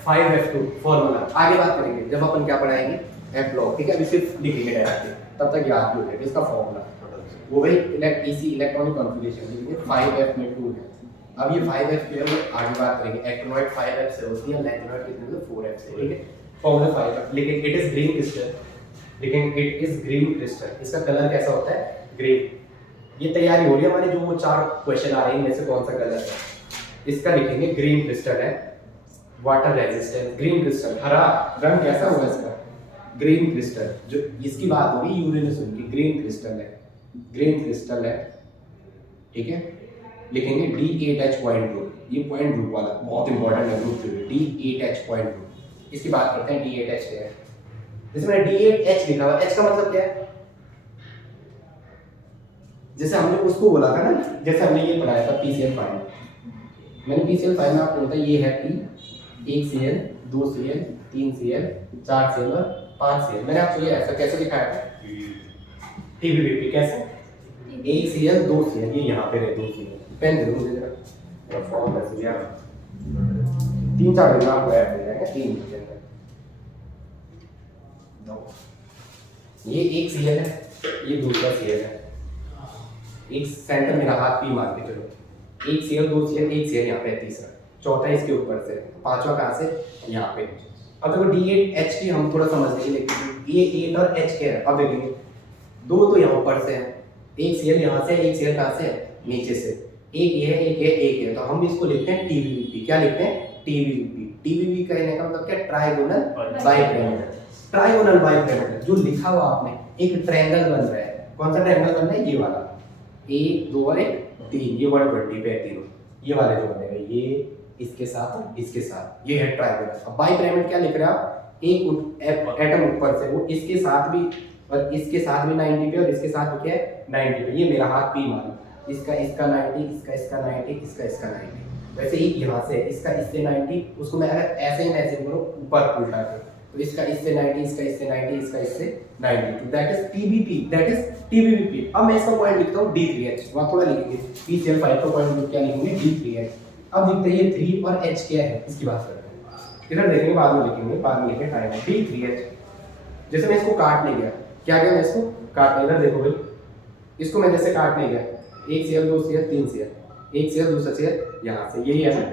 5F2 फॉर्मूला, आगे बात करेंगे जब अपन क्या पढ़ाएंगे F ब्लॉक, ठीक है? अभी सिर्फ लिखेंगे डायरेक्टली, तब तक याद भी हो जाएगा इसका फॉर्मूला। वो वही इलेक्ट्रॉनिक कॉन्फ़िगरेशन लिखेंगे, 5F में 2 है। अब ये 5F के लिए आगे बात करेंगे, एक्टिनोइड 5F से होती है, लैंथेनोइड कितने से? 4F से, ठीक है? फॉर्मूला 5F, लेकिन इट इज ग्रीन क्रिस्टल, लेकिन इट इज ग्रीन क्रिस्टल, इसका कलर कैसा होता है? ग्रीन। ये तैयारी हो रही है हमारी, जो वो 4 क्वेश्चन आ रहे हैं इनमें से कौन सा कलर है? इसका लिखेंगे ग्रीन क्रिस्टल है, वाटर रेजिस्टेंट ग्रीन क्रिस्टल, हरा रंग कैसा हुआ इसका? Green crystal. जो इसकी बात हो रही यूरेनोसिन की, ग्रीन क्रिस्टल है, ग्रीन क्रिस्टल है, ठीक है? लिखेंगे D8H पॉइंट ग्रुप, ये पॉइंट ग्रुप वाला बहुत इंपॉर्टेंट है group theory, D8H point group. इसकी बात करते हैं D8H क्या है। जैसे मैंने D8H लिखा हुआ, H का मतलब क्या है? जैसे हमने उसको बोला था ना, जैसे हमने ये पढ़ाया था PCl5, मैंने PCl5 में आपको बताया ये है P, 1Cl 2Cl 3Cl 4Cl और 5Cl। मैंने आपको ये ऐसा कैसे दिखाया था? TBBP कैसे? 1Cl 2Cl, ये यहाँ पे रहे 2Cl। पेन दे दो मुझे जरा, फॉर्म कैसे दिया? 3-4 दिन आपको ऐड हो जाएगा, 3 दिन के अंदर। ये 1Cl है, ये दूसरा Cl है, एक सेंटर मेरा हाथ P मान के चलो, 1Cl 2Cl 1Cl यहाँ पे है तीसरा, चौथा इसके ऊपर से, पांचवा कहाँ से? यहाँ पे। अब देखो D8H की हम थोड़ा समझ लेंगे, लेकिन ये 8 और H क्या है? अब देखेंगे, दो तो यहाँ ऊपर से है, एक Cl यहाँ से, एक Cl कहाँ से है? नीचे से, एक ये है, एक है, एक है, तो हम इसको लिखते हैं TBBP। क्या लिखते हैं? TBBP। TBBP कहने का मतलब क्या? Trigonal bipyramidal. ट्राइगोनल बाइपिरामिडल जो लिखा हुआ आपने, एक ट्रायंगल बन रहा है, कौन सा ट्रायंगल बन रहा है? ये वाला, 1 2 और 1 3, ये 120 पे है तीनों, ये वाले जो बनेगा, ये इसके साथ और इसके साथ, ये है ट्राइगोनल। अब बाइपिरामिड क्या लिख रहे हैं आप? एक एटम ऊपर से, वो इसके साथ भी और इसके साथ भी 90 पे और इसके साथ भी क्या है? 90 पे। ये मेरा हाथ P मान, इसका 90, इसका 90, इसका 90, वैसे ही यहाँ से इसका इससे 90, उसको मैं अगर ऐसे ही मैसेज करूँ ऊपर उल्टा के, तो इसका इससे 90, इसका इससे 90, इसका इससे 90, तो that is TBP, that is TBP। अब मैं इसका पॉइंट लिखता हूँ D3H, वहाँ थोड़ा लिखेंगे PCl5 का पॉइंट क्या लिखेंगे D3H। अब देखते हैं ये 3 और H क्या है, इसकी बात करते हैं। इधर देखेंगे, बाद में लिखेंगे, बाद में लिखेंगे टाइम D3H। जैसे मैं इसको काटने गया, क्या गया मैं इसको काटने, इधर देखो भाई, इसको मैं जैसे काटने गया, 1 Cl 2 Cl 3 Cl, 1 Cl दूसरा Cl यहाँ से, यही है ना।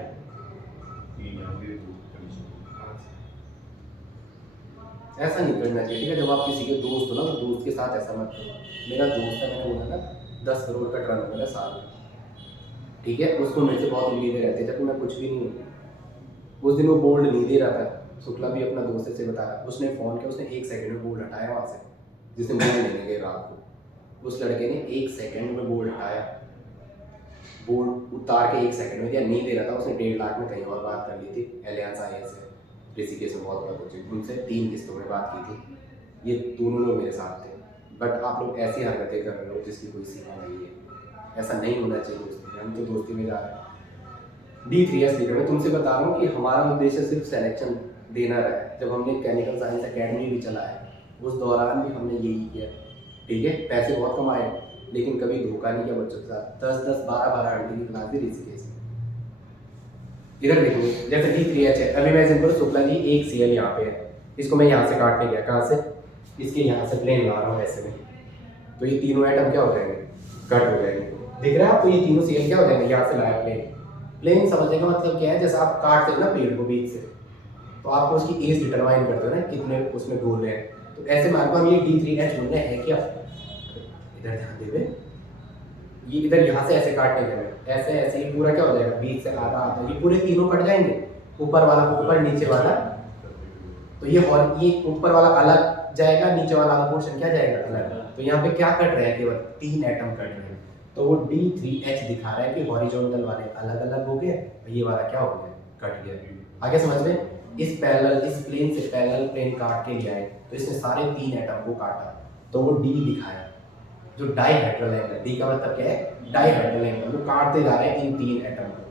ऐसा नहीं करना चाहिए, ठीक है। जब आप किसी के दोस्त हो ना, तो दोस्त के साथ ऐसा मत करो। मेरा दोस्त है, मैंने बोला ना 10 करोड़ का टर्नओवर है साल में, ठीक है। उसको मेरे से बहुत उम्मीदें रहती है, जब मैं कुछ भी नहीं हूँ। उस दिन वो बोल्ड नहीं दे रहा था, शुक्ला भी अपना दोस्त से बता रहा, उसने फ़ोन किया, उसने 1 सेकंड में बोल्ड हटाया वहाँ से, जिसने बोल्ड लेने गए रात को। उस लड़के ने 1 सेकंड में बोल्ड हटाया, बोल्ड उतार के 1 सेकंड में दिया। नहीं दे रहा था, उसने 1.5 लाख में कहीं और बात कर ली थी, एलियंस IAS है ऋषिकेश में, बहुत बड़ा कोचिंग, उनसे 3 किस्तों में बात की थी। ये दोनों लोग मेरे साथ थे, बट आप लोग ऐसी हरकतें कर रहे हो जिसकी कोई सीमा नहीं है। ऐसा नहीं होना चाहिए दोस्ती में, हम तो दोस्ती में जा रहे हैं। D3S लिखा, मैं तुमसे बता रहा हूँ कि हमारा उद्देश्य सिर्फ सिलेक्शन देना रहा है। जब हमने केमिकल साइंस अकेडमी भी चलाया, उस दौरान भी हमने यही किया, ठीक है। पैसे बहुत कमाए, लेकिन कभी धोखा नहीं किया बच्चों के साथ। 10-10, 12-12 घंटे की क्लास दी ऋषिकेश में। इधर देखिए, जैसे D3H है, अभी इमेजिन करो शुक्ला जी 1 Cl यहाँ पे है, इसको मैं यहाँ से काटने गया, कहाँ से, इसके यहाँ से प्लेन ला रहा हूँ ऐसे में, तो ये तीनों एटम क्या हो जाएंगे, कट हो जाएंगे। दिख रहा है आपको, ये तीनों Cl क्या हो जाएंगे, यहाँ से लाया प्लेन। प्लेन समझने का मतलब क्या है, जैसे आप काटते हो ना पेड़ को बीच से, तो आपको उसकी एज डिटरमाइन करते हो ना, कितने उसमें गोले हैं। तो ऐसे मान लो हम ये D3H बोल रहे हैं क्या, इधर ध्यान देवे, ये इधर यहाँ से ऐसे काटने के लिए ऐसे ऐसे ही पूरा क्या हो जाएगा, बीच से आधा आधा, ये पूरे तीनों कट जाएंगे, ऊपर वाला ऊपर, नीचे वाला। तो ये और ये ऊपर वाला अलग जाएगा, नीचे वाला पोर्शन क्या जाएगा, अलग। तो यहाँ पे क्या कट रहे हैं, केवल 3 एटम कट रहे हैं। तो वो D3H दिखा रहा है कि हॉरिजॉन्टल वाले अलग अलग हो गए, ये वाला क्या हो गया, कट गया। आगे समझ में, इस पैरेलल, इस प्लेन से पैरेलल प्लेन काट के लिए आए, तो इसने सारे 3 एटम को काटा, तो वो D दिखाया, जो डाइहेड्रल एंगल। D का मतलब क्या है, डाइहेड्रल एंगल। वो काटते जा रहे हैं इन 3 एटम को,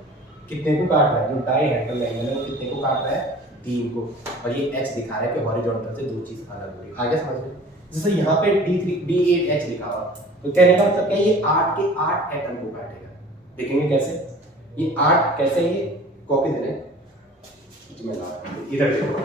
कितने को काट रहा है, जो डाइहेड्रल एंगल है वो कितने को काट रहा है, 3 को। और ये H दिखा रहा है कि हॉरिजॉन्टल से 2 चीज अलग हो रही है। आगे समझ में, जैसे यहाँ पे D8H लिखा हुआ, तो कहने का मतलब क्या है, ये 8 के 8 एटम को काटेगा। देखेंगे कैसे, ये 8 कैसे, ये कॉपी दे रहे हैं, इधर देखो,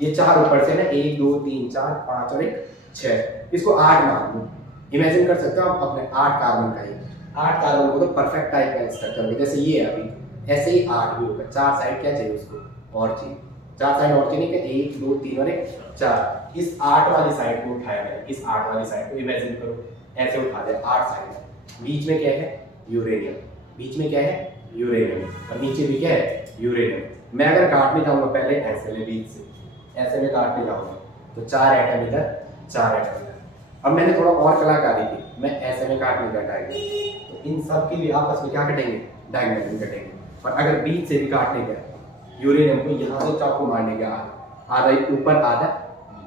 ये 4 ऊपर से ना, 1 2 3 4 5 और 1 6, इसको 8 मान लो। इमेजिन कर सकते हो आप अपने 8 कार्बन का ही, 8 कार्बन को तो परफेक्ट टाइप का स्ट्रक्चर होगा, जैसे ये है अभी, ऐसे ही 8 भी होगा। 4 साइड क्या चाहिए उसको, और चाहिए 4 साइड और चाहिए, 1 2 3 और 1 4। इस 8 वाली साइड को उठाया मैंने, इस 8 वाली साइड को इमेजिन करो, ऐसे उठा दिया 8 साइड। बीच में क्या है, यूरेनियम, बीच में क्या है, यूरेनियम, और नीचे भी क्या है, यूरेनियम। मैं अगर काटने जाऊंगा पहले ऐसे में, बीच से ऐसे में काटने जाऊंगा, तो 4 एटम इधर, 4 एटम इधर। अब मैंने थोड़ा और कलाकारी की, मैं ऐसे में काटने का डायगोनल, तो इन सब के भी आपस में क्या कटेंगे, डायगोनल में कटेंगे। और अगर बीच से भी काटने गया यूरेनियम को, यहाँ से चाकू मारने गया, आधा ऊपर आधा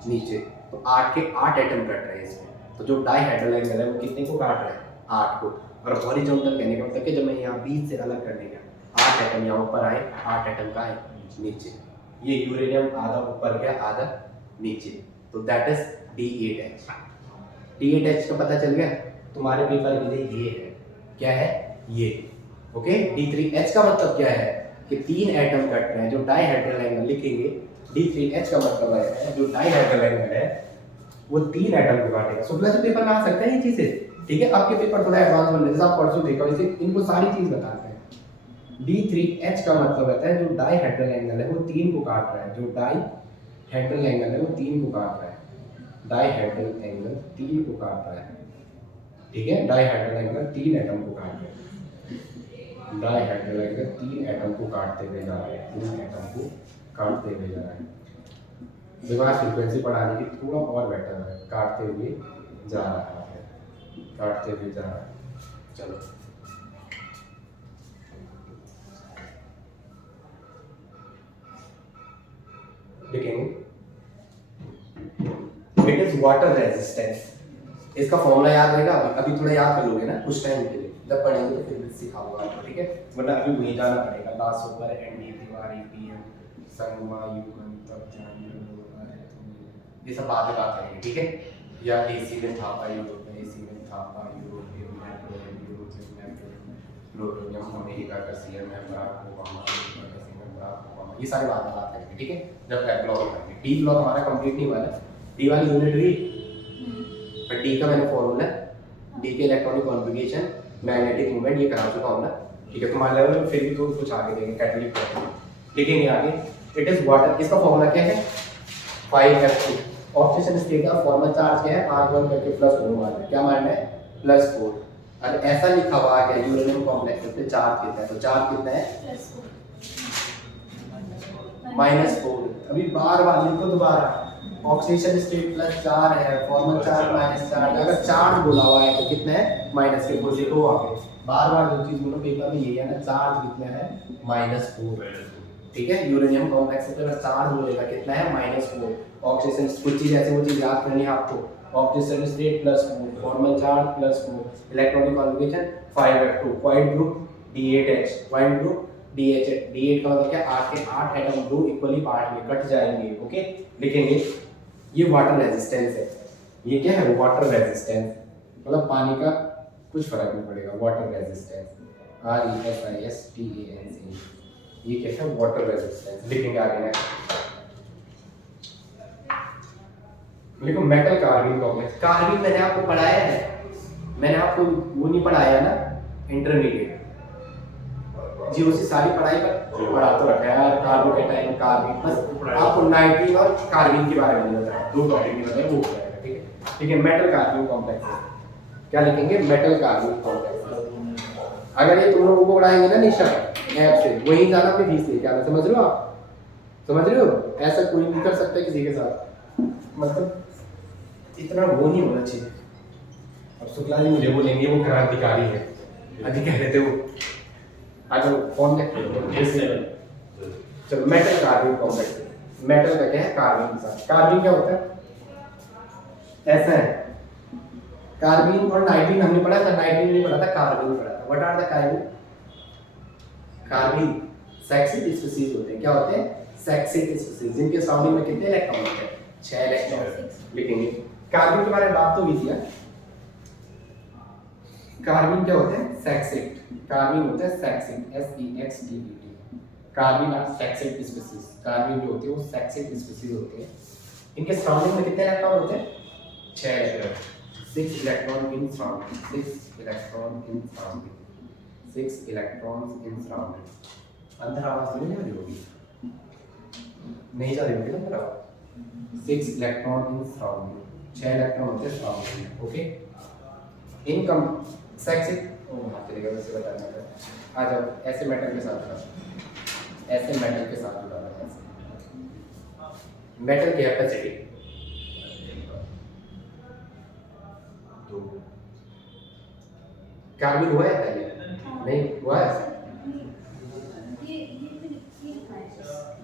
नीचे, तो 8 के 8 एटम कट रहे हैं इसमें। तो जो डाइहेड्रल एंगल है वो कितने को काट रहा है, 8 को। और हॉरिजॉन्टल कहने का मतलब कि जब मैं यहाँ बीच से अलग करने गया, 8 एटम यहाँ ऊपर आए, 8 एटम का है नीचे, ये यूरेनियम आधा ऊपर गया आधा नीचे, तो दैट इज D8H। D8H का पता चल गया तुम्हारे पेपर के लिए, ये है, क्या है ये, ओके। D3H का मतलब क्या है कि 3 एटम कट रहे हैं, जो डाइहेड्रल एंगल लिखेंगे। D3H का मतलब है जो डाइहेड्रल एंगल है वो 3 एटम को काटेगा। शुक्ला से पेपर में आ सकता है ये चीजें, ठीक है। आपके पेपर थोड़ा एडवांस बन रहे हैं, आप परसों देखो, इसे इनको सारी चीज बताते हैं। D3H का मतलब रहता है जो डाइहेड्रल एंगल है वो 3 को काट रहा है, जो डाइहेड्रल एंगल है वो 3 को काट रहा है, डाइहेड्रल एंगल 3 को काट रहा है, ठीक है। डाइहेड्रल एंगल 3 एटम को काट रहा है, डाइहेड्रल एंगल 3 एटम को काटते हुए जा रहा है, 3 एटम को काटते हुए जा रहा है। दिमाग फ्रीक्वेंसी बढ़ाने की थोड़ा और बेटर है, काटते हुए जा रहा है, काटते हुए जा रहा है। चलो देखेंगे, इट इज वाटर रेजिस्टेंस। इसका फॉर्मूला याद रहेगा, अभी थोड़ा याद कर लोगे ना कुछ टाइम के लिए, जब पढ़ेंगे तो फिर सिखाऊंगा आपको, ठीक है, वरना अभी वहीं जाना पड़ेगा। Kailash super ND Tiwari PM Sangma युगम तब जान ये सब बाद में बात करेंगे, ठीक है। या एसी में थापा यूरोप में, एसी में Thapa European metro European metro plutonium America का सीएम है बराक ओबामा, अमेरिका का सीएम बराक ओबामा, ये सारे बाद में बात करेंगे, ठीक है। जब बैक ब्लॉक करेंगे टी ब्लॉक हमारा कंप्लीट नहीं हुआ है। टी वाली यूनिट हुई, पर टी का मैंने फॉर्मूला डी के इलेक्ट्रॉनिक कॉन्फ़िगरेशन मैग्नेटिक मूवमेंट ये करा चुका हूं ना, ठीक है। तुम्हारे लेवल में फिर भी तो कुछ आगे देंगे कैटालिटिक लिखेंगे आगे। इट इज वाटर, इसका फॉर्मूला क्या है 5F2। ऑक्सीजन स्टेट का फॉर्मल चार्ज क्या है R1 करके प्लस 4 मारना है, क्या मारना है +4। और ऐसा लिखा हुआ है यूरेनियम कॉम्प्लेक्स पे चार्ज कितना है, तो चार्ज कितना है -4। अभी बार बार लिखो दोबारा, ऑक्सीजन स्टेट +4 है, फॉर्मल चार्ज -4। अगर चार्ज बोला हुआ है तो कितना है माइनस के फोर लिखो आगे। बार बार जो चीज बोलो पेपर में यही है ना, चार्ज कितना है -4, ठीक है। यूरेनियम कॉम्प्लेक्स पे अगर चार्ज बोलेगा कितना है -4। ऑक्सीजन कुछ चीज ऐसे वो चीज याद करनी है आपको, oxygen state +4, formal charge +4, electronic configuration 5F2, quite group D8H, quite group DH8। D8 का मतलब क्या 8 के 8 एटम दो इक्वली पार्ट में कट जाएंगे, ओके। लिखेंगे ये वाटर रेजिस्टेंस है, ये क्या है वाटर रेजिस्टेंस, मतलब पानी का कुछ फर्क नहीं पड़ेगा, वाटर रेजिस्टेंस RESISTANCE, ये क्या है वाटर रेजिस्टेंस। लिखेंगे आगे नेक्स्ट, लिखो मेटल कार्बाइन कॉम्प्लेक्स। कार्बाइन मैंने आपको पढ़ाया है, मैंने आपको वो नहीं पढ़ाया ना इंटरमीडिएट जीओसी सारी पढ़ाई पर पढ़ा तो रखा है यार, कार्बोकेटाइन कार्बाइन, बस आपको नाइट्रोजन और कार्बाइन के बारे में नहीं बताया, दो टॉपिक नहीं बताया वो पढ़ाएगा, ठीक है। ठीक है, मेटल कार्बाइन कॉम्प्लेक्स क्या लिखेंगे मेटल कार्बाइन कॉम्प्लेक्स। अगर ये तुम लोगों को पढ़ाएंगे ना निशा ऐप से, वही जाना अपनी फीस लेके आना, समझ रहे हो आप, समझ रहे हो। ऐसा कोई नहीं कर सकता किसी के साथ, मतलब इतना वो नहीं होना चाहिए। अब शुक्ला जी मुझे बोलेंगे वो क्रांतिकारी है, अभी कह रहे थे वो अगर कौन कहते हैं। चलो मेटल कार्बाइन कॉम्प्लेक्स, मेटल का क्या है कार्बाइन के साथ। कार्बाइन क्या होता है ऐसा है, कार्बाइन और नाइट्रोजन हमने पढ़ा था, नाइट्रोजन नहीं पढ़ा था, कार्बाइन पढ़ा था। What are the carbene? Carbene sextet species होते हैं, क्या होते हैं सेक्सिड स्पीशीज, जिनके सराउंडिंग में कितने इलेक्ट्रॉन होते हैं 6 इलेक्ट्रॉन। लिखेंगे कार्बाइन के बारे में बात तो हुई थी। कार्बाइन क्या होते हैं सेक्सिड, कार्बाइन होते हैं sextet SEXDED, carbene are sextet species. Carbene जो होते हैं वो सेक्सिड स्पीशीज होते हैं, इनके सराउंडिंग में कितने इलेक्ट्रॉन होते हैं 6 electron, 6 electron in surrounding, 6 electron in surrounding, 6 electrons in surrounding. अंदर आवाज नहीं जा रही होगी, नहीं जा रही होगी ना अंदर आवाज। 6 इलेक्ट्रॉन इन सराउंडिंग, 6 इलेक्ट्रॉन होते हैं सराउंडिंग में, ओके। इनकम सेक्सिड चलेगा वैसे बताना है। आ जाओ ऐसे मेटल के साथ जुड़ा, ऐसे मेटल के साथ जुड़ा है, ऐसे मेटल की कैपेसिटी 2। कार्बाइन हुआ है पहले नहीं हुआ है,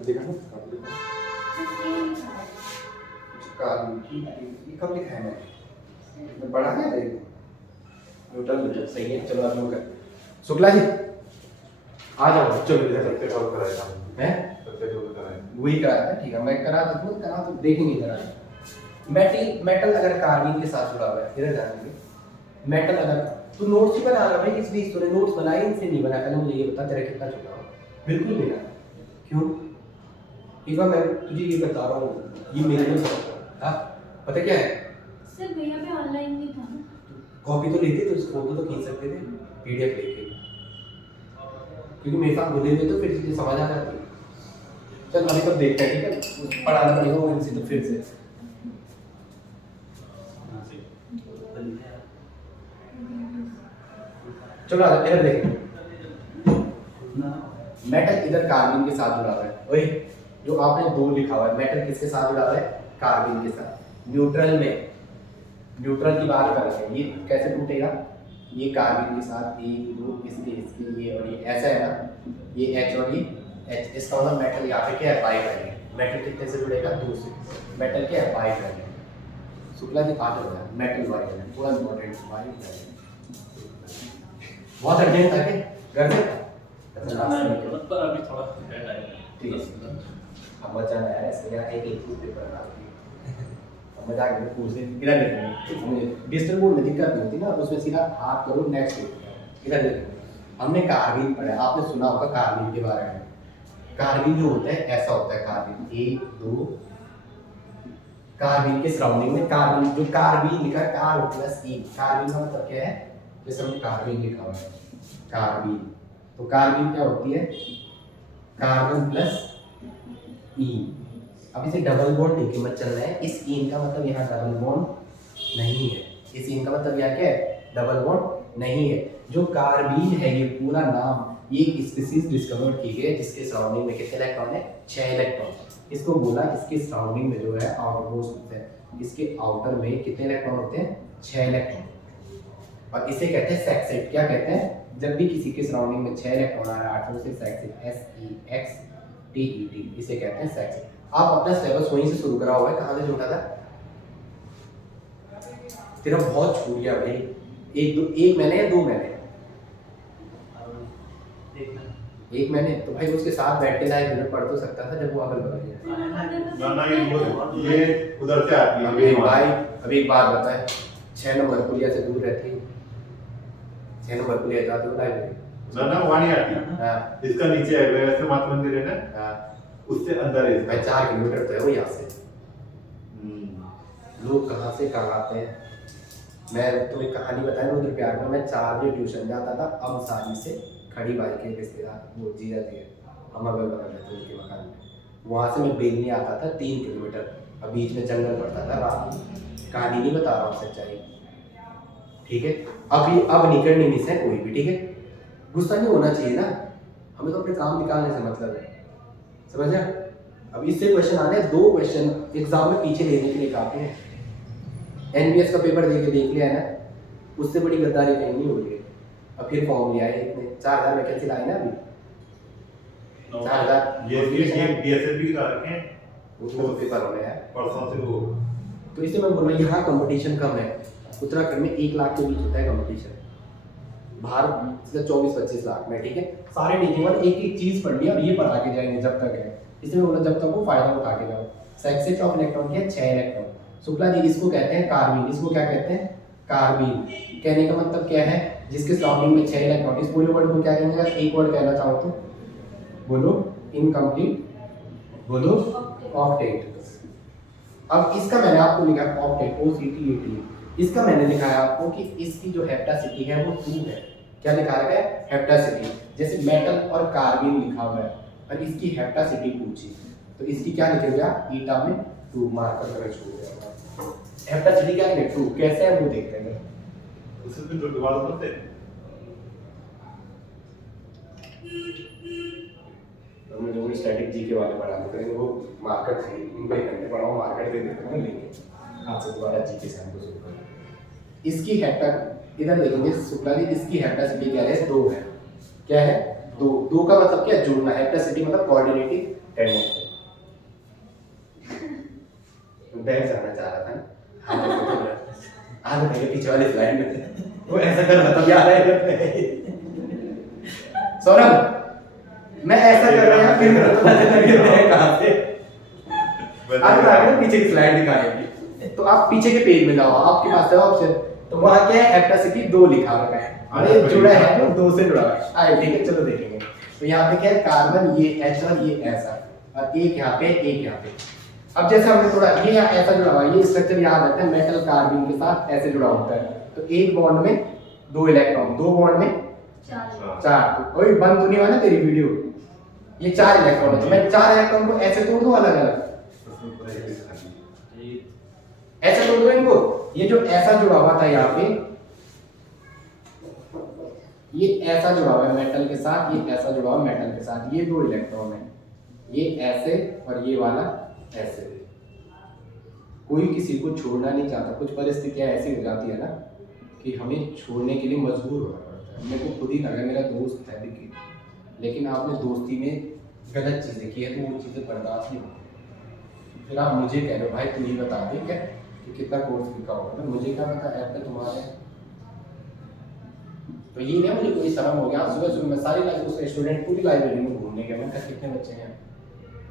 देखा ना कार्बाइन ये कब लिखा है मैंने, पढ़ा है देखो न्यूट्रल सही है। चलो आप लोग शुक्ला जी आ जाओ, चलो इधर सबसे कॉल कराया हैं सबसे कॉल कराया वही कराया था, ठीक है मैं करा तो करा तो देखेंगे इधर आ। मेटल अगर कार्बाइन के साथ जुड़ा हुआ है, इधर जाएंगे मेटल अगर तो नोट्स ही बना रहा है इस बीच, तूने नोट्स बनाए इनसे नहीं बनाया, पहले मुझे ये बता तेरा कितना जुड़ा हुआ। बिल्कुल नहीं ना, क्यों एक बार मैं तुझे ये बता रहा हूँ, ये मेरे लिए हां पता क्या है सर भैया पे ऑनलाइन नहीं था ना, कॉपी तो लेते तो फोटो तो खींच सकते थे PDF लेके, क्योंकि मेरे साथ बोले हुए तो फिर चीजें समझ आ जाती। चल अभी तक देखते हैं, ठीक है पढ़ाना पड़ेगा वो इनसे तो फिर से। चलो इधर देखें, मेटल इधर कार्बाइन के साथ जुड़ा हुआ है, वही जो आपने 2 लिखा हुआ है, मेटल किसके साथ जुड़ा हुआ है कार्बाइन के साथ। न्यूट्रल में, न्यूट्रल की बात कर रहे हैं, ये कैसे टूटेगा, ये कार्बाइन के साथ 1 2 इसके ये और ये ऐसा है ना, ये H और ये H, इसका मतलब मेटल यहाँ पे क्या है बाई वैलेंट। मेटल कितने से जुड़ेगा 2 से, मेटल क्या है बाई वैलेंट। शुक्ला जी आ जाओ, मेटल बाई वैलेंट थोड़ा इंपॉर्टेंट, बाई वैलेंट बहुत अर्जेंट था कि घर से पर अभी थोड़ा है टाइम। ठीक है। अब मजा आया ऐसे यार एक पेपर डाल दिया। अब मजा आ गया पूछ ले इधर देखो मुझे डिजिटल बोर्ड में दिक्कत नहीं होती ना उसमें सीधा हाथ करो नेक्स्ट इधर देखो हमने कारगिल पढ़ा आपने सुना होगा कारगिल के बारे में। कारगिल जो होता है ऐसा होता है कारगिल 1 2 कारगिल के सराउंडिंग में कारगिल जो कारगिल लिखा है कार प्लस ई कारगिल का मतलब क्या है जैसे हमने कारगिल लिखा हुआ है कारगिल तो कारगिल क्या होती है कार्बन प्लस ई। अब इसे डबल बॉन्ड लेके मत चलना है इस इन का मतलब यहाँ डबल बॉन्ड नहीं है इस इन का मतलब यहाँ क्या है डबल बॉन्ड नहीं है। जो कार्बीन है ये पूरा नाम ये एक स्पीशीज डिस्कवर की गई है जिसके सराउंडिंग में कितने इलेक्ट्रॉन है 6 इलेक्ट्रॉन। इसको बोला इसके सराउंडिंग में जो है आउटर मोस्ट होते हैं इसके आउटर में कितने इलेक्ट्रॉन होते हैं 6 इलेक्ट्रॉन और इसे कहते हैं सेक्सेट। क्या कहते हैं जब भी किसी के सराउंडिंग में 6 इलेक्ट्रॉन आ रहा है आठवें से सेक्सेट SEXTET इसे कहते हैं सेक्सेट। आप अपना सिलेबस वहीं से शुरू करा हुआ है कहां से छूटा था तेरा बहुत छूट गया भाई एक महीने या 2 महीने एक महीने तो भाई उसके साथ बैठ के 2 मिनट पढ़ तो सकता था जब वो अगल बगल गया ना ये उधर से आती है अभी भाई अभी एक बात बता 6 नंबर पुलिया से दूर रहती है 6 नंबर पुलिया जाते हो लाइब्रेरी ना वहां नहीं आती हां इसका नीचे है वैसे माता मंदिर है ना हां उससे अंदर है भाई 4 किलोमीटर तो है वो यहाँ से लोग कहाँ से कहाँ आते हैं। मैं तुम्हें कहानी बताया उधर प्यार में मैं 4 बजे ट्यूशन जाता था अब सारी से खड़ी बाई के रिश्तेदार वो जीजा जी हम अगल बगल रहते उनके मकान में वहाँ से मैं बेलने आता था 3 किलोमीटर अब बीच में जंगल पड़ता था रात में कहानी नहीं बता रहा हूँ सच्चाई ठीक है। अब निकल नहीं मिस है कोई भी ठीक है गुस्सा नहीं होना चाहिए ना हमें तो अपने काम निकालने से मतलब है समझा। अब इससे क्वेश्चन आने 2 क्वेश्चन एग्जाम में पीछे लेने के लिए काफी हैं। एनबीएस का पेपर देख लिया है ना उससे बड़ी गद्दारी कहीं नहीं हो रही है। अब फिर फॉर्म लिया है इतने 4000 वैकेंसी लाए ना अभी 4000 ये बीएसएसबी का रखे उसमें तो पेपर हो रहे हैं परसों से वो तो इससे मैं बोल रहा हूँ यहाँ कंपटीशन कम है। उत्तराखंड में 1 लाख के बीच होता है कंपटीशन बाहर 24-25 लाख में ठीक है। सारे टीचिंग वाले एक एक चीज पढ़ लिया अब ये पढ़ा के जाएंगे जब तक है इसलिए मैं बोला जब तक वो फायदा उठा के जाओ। सेक्सेट ऑफ इलेक्ट्रॉन क्या 6 इलेक्ट्रॉन शुक्ला जी इसको कहते हैं कार्बीन इसको क्या कहते हैं कार्बीन। कहने का मतलब क्या है जिसके सराउंडिंग में 6 इलेक्ट्रॉन इस पूरे वर्ड को क्या कहेंगे अगर एक वर्ड कहना चाहो तो बोलो इनकम्प्लीट बोलो ऑक्टेट। अब इसका मैंने आपको लिखा है ऑक्टेट OCTAT इसका मैंने लिखा है आपको कि इसकी जो हेप्टासिटी है वो 2 है। क्या लिखा है हेप्टासिटी जैसे मेटल और कार्बन लिखा हुआ है और इसकी हेप्टासिटी पूछी तो इसकी क्या लिखेंगे आप ईटा में 2 मार्कर कर छोड़ देंगे। हेप्टासिटी क्या है 2 कैसे है वो देखते हैं उसमें जो दिवाल होते हमने जो स्टैटिक जी के वाले पढ़ा थे वो मार्कर थे इनको एक घंटे पढ़ाओ मार्कर दे देते हैं लेके आज से दोबारा जी के सैंपल शुरू करें। इसकी हेप्टा इधर देखेंगे शुक्ला जी इसकी हेप्टासिटी क्या है 2 है। क्या है 2 का मतलब क्या जुड़ना हेप्टासिटी मतलब कोऑर्डिनेटिंग टेंडेंसी बैठ जाना चाह रहा था आज पहले पीछे वाले स्लाइड में वो ऐसा कर रहा था याद है सौरभ मैं ऐसा कर रहा हूं फिर मेरा पता चला कि मैं कहां से आज आगे पीछे की स्लाइड दिखा रहे तो आप पीछे के पेज में जाओ आपके पास है ऑप्शन तो वहां क्या है हेप्टासिटी 2 लिखा हुआ है अरे जुड़ा है तो 2 से जुड़ा है आए ठीक है चलो देखेंगे। तो यहाँ पे क्या है कार्बन ये H और ये ऐसा और एक यहाँ पे एक यहाँ पे। अब जैसे हमने थोड़ा ये यहाँ ऐसा जुड़ा हुआ है ये स्ट्रक्चर याद रखते हैं मेटल कार्बन के साथ ऐसे जुड़ा होता है तो एक बॉन्ड में 2 इलेक्ट्रॉन 2 बॉन्ड में 4 तो वही बंद तो नहीं हुआ ना तेरी वीडियो ये 4 इलेक्ट्रॉन है तो मैं 4 इलेक्ट्रॉन को ऐसे तोड़ दूं अलग अलग ऐसे तोड़ दो इनको ये जो ऐसा जुड़ा हुआ था यहाँ पे ये ऐसा जुड़ा हुआ है मेटल के साथ ये ऐसा जुड़ा हुआ है मेटल के साथ ये 2 इलेक्ट्रॉन है ये ऐसे और ये वाला ऐसे। कोई किसी को छोड़ना नहीं चाहता कुछ परिस्थितियां ऐसी हो जाती है ना कि हमें छोड़ने के लिए मजबूर होना पड़ता है। मेरे को खुद ही लगा मेरा दोस्त है विकी लेकिन आपने दोस्ती में गलत चीज़ें की है तो वो चीज़ें बर्दाश्त नहीं होती फिर आप मुझे कह रहे हो भाई तू ये बता दे क्या कि कितना कोर्स लिखा होगा ना मुझे क्या पता ऐप पे तुम्हारे तो ये नहीं मुझे कोई शर्म हो गया, सुबह सुबह मैं सारी लाइफ उसके स्टूडेंट पूरी लाइब्रेरी में घूमने गया, मैंने कहा कितने बच्चे हैं,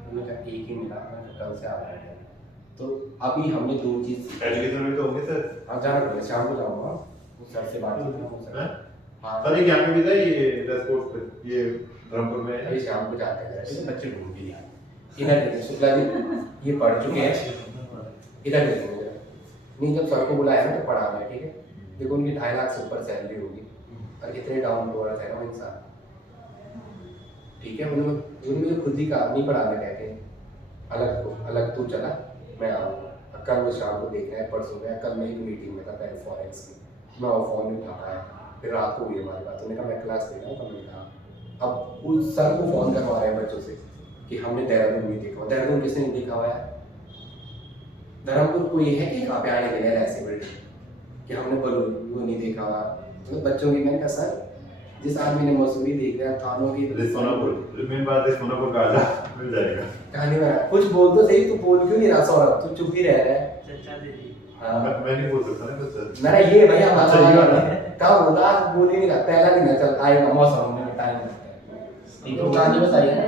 उन्होंने कहा एक ही मिला, मैंने कहा कल से आ रहा है। तो अभी हमने दो चीज़ एजुकेशन में तो होंगे सर। हाँ जाना पड़ेगा, शाम को जाऊँगा उस सर से बात करना। हाँ सर एक यहाँ पे भी था ये रेस्पोर्ट पे ये धर्मपुर में अभी शाम को जाते हैं, ऐसे बच्चे ढूंढ भी लिया। इधर देखिए शुक्ला जी ये पढ़ चुके हैं, इधर देखिए मुझे नहीं, जब सर को बुलाया ना तो पढ़ा रहा है, ठीक है। देखो उनकी 2.5 लाख से ऊपर सैलरी होगी और कितने डाउन टू अर्थ है ना वो इंसान, ठीक है। उन्होंने खुद ही कहा नहीं पढ़ाना, कहते अलग तू चला मैं आऊँगा। कल वो शाम को देख रहे हैं, परसों गया, कल मैं एक मीटिंग में था पहले फॉरेक्स की, मैं वो फ़ोन नहीं उठा पाया, फिर रात को हुई हमारी बात, उन्होंने कहा मैं क्लास ले रहा हूँ, मैंने कहा अब उस सर को फ़ोन करवा रहे हैं बच्चों से कि हमने देहरादून नहीं देखा। देहरादून किसने नहीं देखा हुआ है? धर्मपुर कोई है कि यहाँ पे आने के लिए ऐसे बिल्डिंग कि हमने बोलो वो नहीं देखा हुआ, तो बच्चों की। मैंने कहा सर जिस आदमी ने मसूरी देख लिया, थानों की रिस्पोनापुर मेन बात रिस्पोनापुर का आजा मिल जाएगा कहानी में कुछ बोल तो सही, तू बोल क्यों नहीं रहा सौरभ, तू चुप ही रह रहा है। चर्चा दे दी। हाँ मैं नहीं बोल सकता ना सर। मेरा ये भैया अच्छा, ये वाला है। कहा बोला आज बोल ही नहीं रहा, पहला दिन है, चल आएगा मौसम में टाइम ठीक है। कहानी बताइए ना,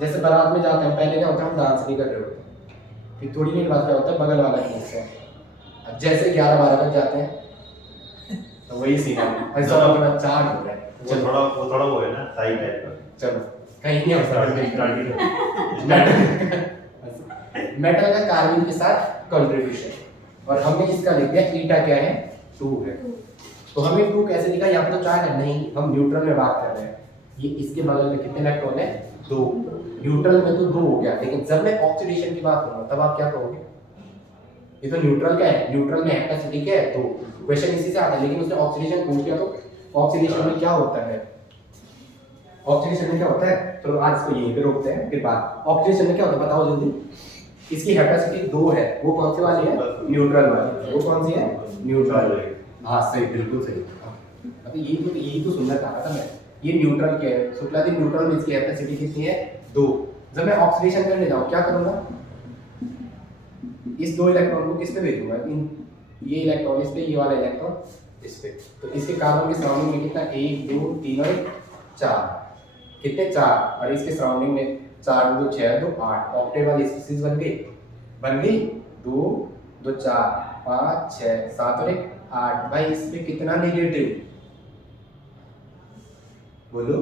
जैसे बारात में जाते हैं पहले क्या होता है, हम डांस नहीं कर रहे होते, फिर थोड़ी देर बाद क्या होता है बगल वाला खींचते हैं, अब जैसे 11-12 बज जाते हैं तो वही सीन है, ऐसा अपना चार्ट हो रहा है। वो थोड़ा वो है ना साइड टाइप का। चलो कहीं नहीं हो मेटल का कार्बन के साथ कंट्रीब्यूशन, और हमने इसका लिख दिया ईटा क्या है 2 है। तो हमें 2 कैसे लिखा, यहाँ पे तो चार्ज है नहीं, हम न्यूट्रल में बात कर रहे हैं। ये इसके बगल में कितने इलेक्ट्रॉन है 2, न्यूट्रल में तो 2 हो गया, लेकिन जब मैं ऑक्सीडेशन की बात करूंगा तब आप क्या कहोगे, ये तो न्यूट्रल का है, न्यूट्रल में कैपेसिटी क्या है 2, क्वेश्चन इसी से आता है। लेकिन उसने ऑक्सीडेशन पूछ दिया, तो ऑक्सीडेशन में क्या होता है, ऑक्सीडेशन में क्या होता है, तो आज इसको यहीं पे रोकते हैं फिर बात। ऑक्सीडेशन में क्या होता है बताओ जल्दी, इसकी कैपेसिटी 2 है, वो कौन सी वाली है न्यूट्रल वाली, वो कौन सी है न्यूट्रल। हाँ सही, बिल्कुल सही। मतलब यही तो सुनना चाह रहा था मैं, ये न्यूट्रल क्या है शुक्ला जी, न्यूट्रल में इसकी कैपेसिटी कितनी है 2। जब मैं ऑक्सीडेशन करने जाऊँ क्या करूँगा, इस 2 इलेक्ट्रॉन को किस पे भेजूंगा, ये इलेक्ट्रॉन इस पे, ये वाला इलेक्ट्रॉन इस पे, तो इसके कार्बन के सराउंडिंग में कितना 1 2 3 और 4, कितने 4, और इसके सराउंडिंग में 4 2 6 2 8, ऑक्टेवल स्पीशीज बन गई 2 2 4 5 6 7 और 1 8। भाई इसमें कितना नेगेटिव बोलो,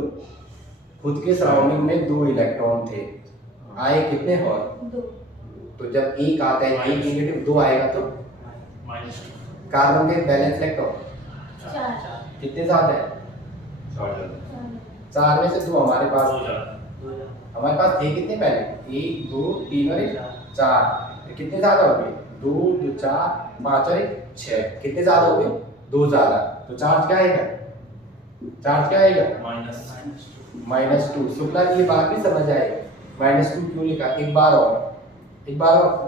खुद के सराउंडिंग में 2 इलेक्ट्रॉन थे, आए कितने और 2, तो जब एक आता है एक नेगेटिव 2 आएगा तो माइनस कार्बन के बैलेंस इलेक्ट्रॉन 4 कितने ज्यादा है, 4 में से 2 हमारे पास थे कितने पहले 1 2 3 और 4, कितने ज्यादा हो गए 2 2 4 5 और 1 6, कितने ज्यादा हो गए 2 ज्यादा, तो चार्ज क्या आएगा, चार्ज क्या आएगा -2। शुक्ला जी ये बात भी समझ आएगी, -2 क्यों लिखा, एक बार और